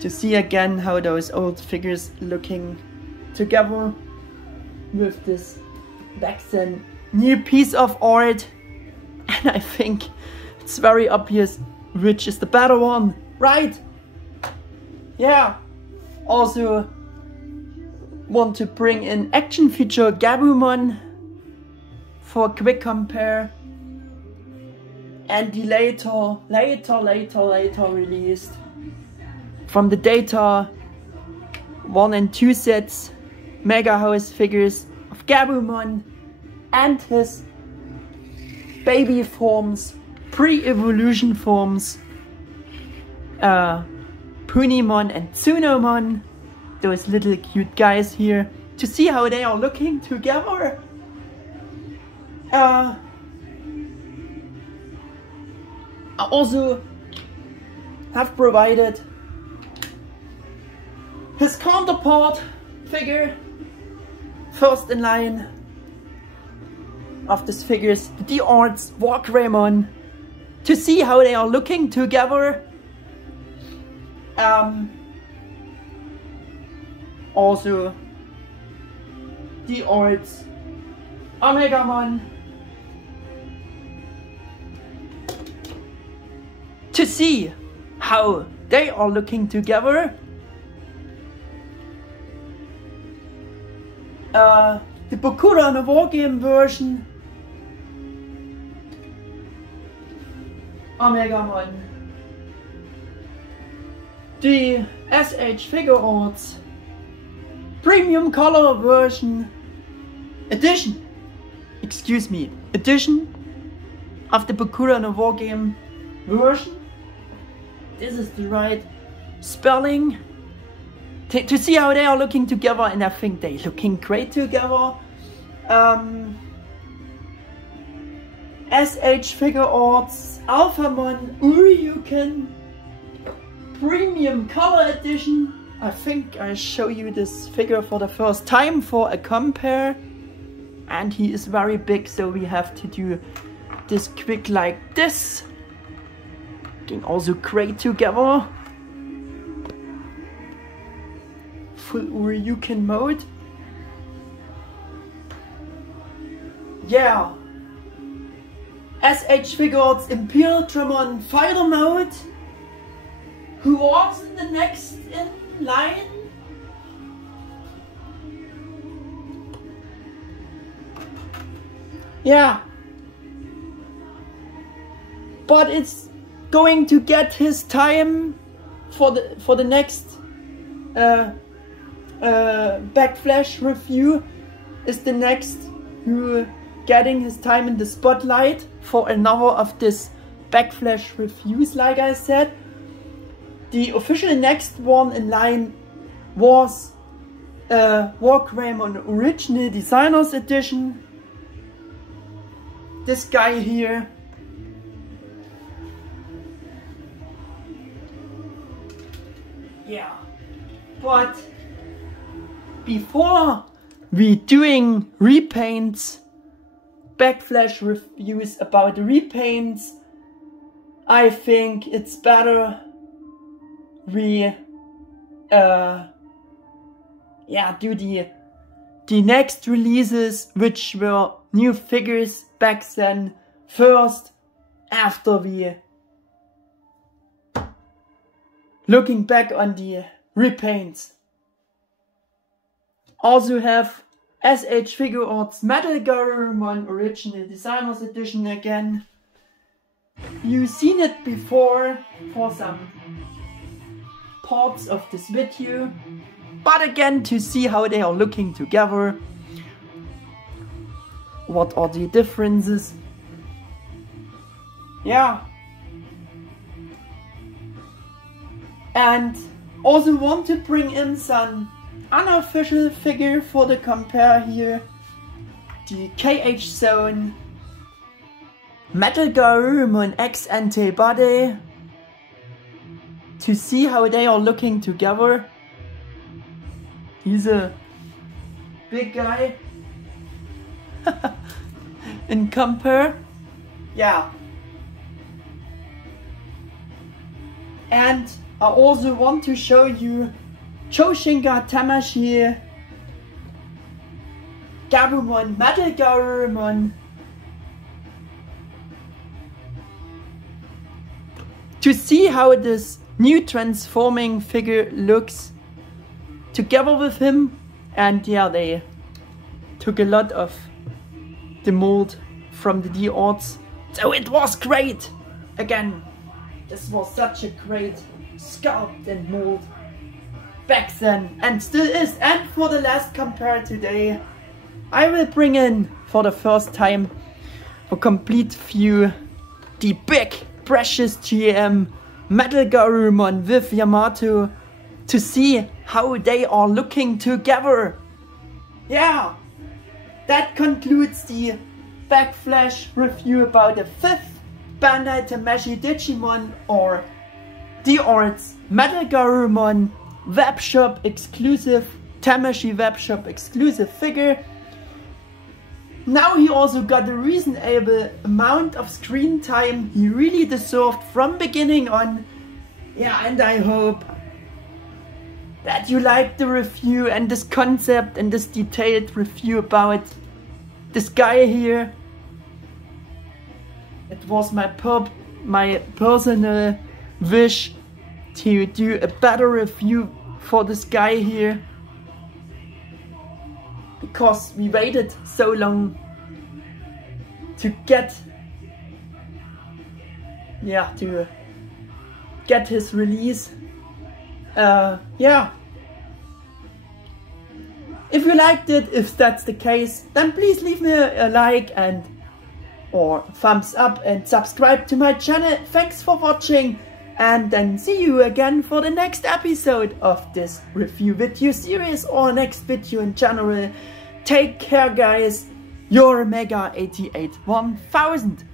to see again how those old figures looking together with this back then new piece of art. And I think it's very obvious which is the better one, right? Yeah. Also want to bring in action feature Garurumon for a quick compare, and the later released from the Data 1 and 2 sets Mega House figures of Garurumon and his baby forms, pre-evolution forms, Punimon and Tsunomon, those little cute guys here, to see how they are looking together. I also have provided his counterpart figure, first in line of these figures, the D-Arts Digimon, to see how they are looking together. Also D-Arts Omegamon, to see how they are looking together. the Bokura no Wargame version, Omegamon, the S.H.Figuarts Premium Color version edition of the Bokura no Wargame version. This is the right spelling. To see how they are looking together, and I think they're looking great together. S.H.Figuarts Alphamon Uryuken Premium Color Edition. I think I show you this figure for the first time for a compare, and he is very big, so we have to do this quick like this. Looking also great together. Full Uryuken mode. Yeah. S.H.Figuarts Imperial Fighter mode. Who was in the next in line? Yeah. But it's going to get his time for the next Backflash review. Is the next who getting his time in the spotlight for another of this Backflash reviews, like I said. The official next one in line was Wargreymon Original Designers Edition. This guy here. Yeah, but before we doing repaints, Backflash reviews about the repaints, I think it's better we do the next releases, which were new figures back then, first, after we looking back on the repaints. Also have S.H.Figuarts MetalGarurumon Original Designers Edition again. You've seen it before for some parts of this video, but again to see how they are looking together. What are the differences? Yeah. And also want to bring in some unofficial figure for the compare here. The KH Zone MetalGarurumon X Antibody. To see how they are looking together. He's a big guy. In compare. Yeah. And I also want to show you Choshinka Tamashii Gabumon MetalGarurumon. To see how this new transforming figure looks together with him. And yeah, they took a lot of the mold from the D-Arts, so it was great. Again, this was such a great sculpt and mold back then, and still is. And for the last compare today, I will bring in for the first time a complete view the big precious GM MetalGarurumon with Yamato, to see how they are looking together. Yeah, that concludes the Backflash review about the 5th Bandai Tamashii Digimon, or D-Arts MetalGarurumon webshop exclusive, Tamashii webshop exclusive figure. Now he also got a reasonable amount of screen time he really deserved from beginning on. Yeah, and I hope that you liked the review and this concept and this detailed review about this guy here. It was my personal wish to do a better review for this guy here. because we waited so long to get his release. Yeah. If you liked it, if that's the case, then please leave me a like and or thumbs up and subscribe to my channel. Thanks for watching, and then see you again for the next episode of this review video series or next video in general. Take care, guys. Your Mega 88 1000.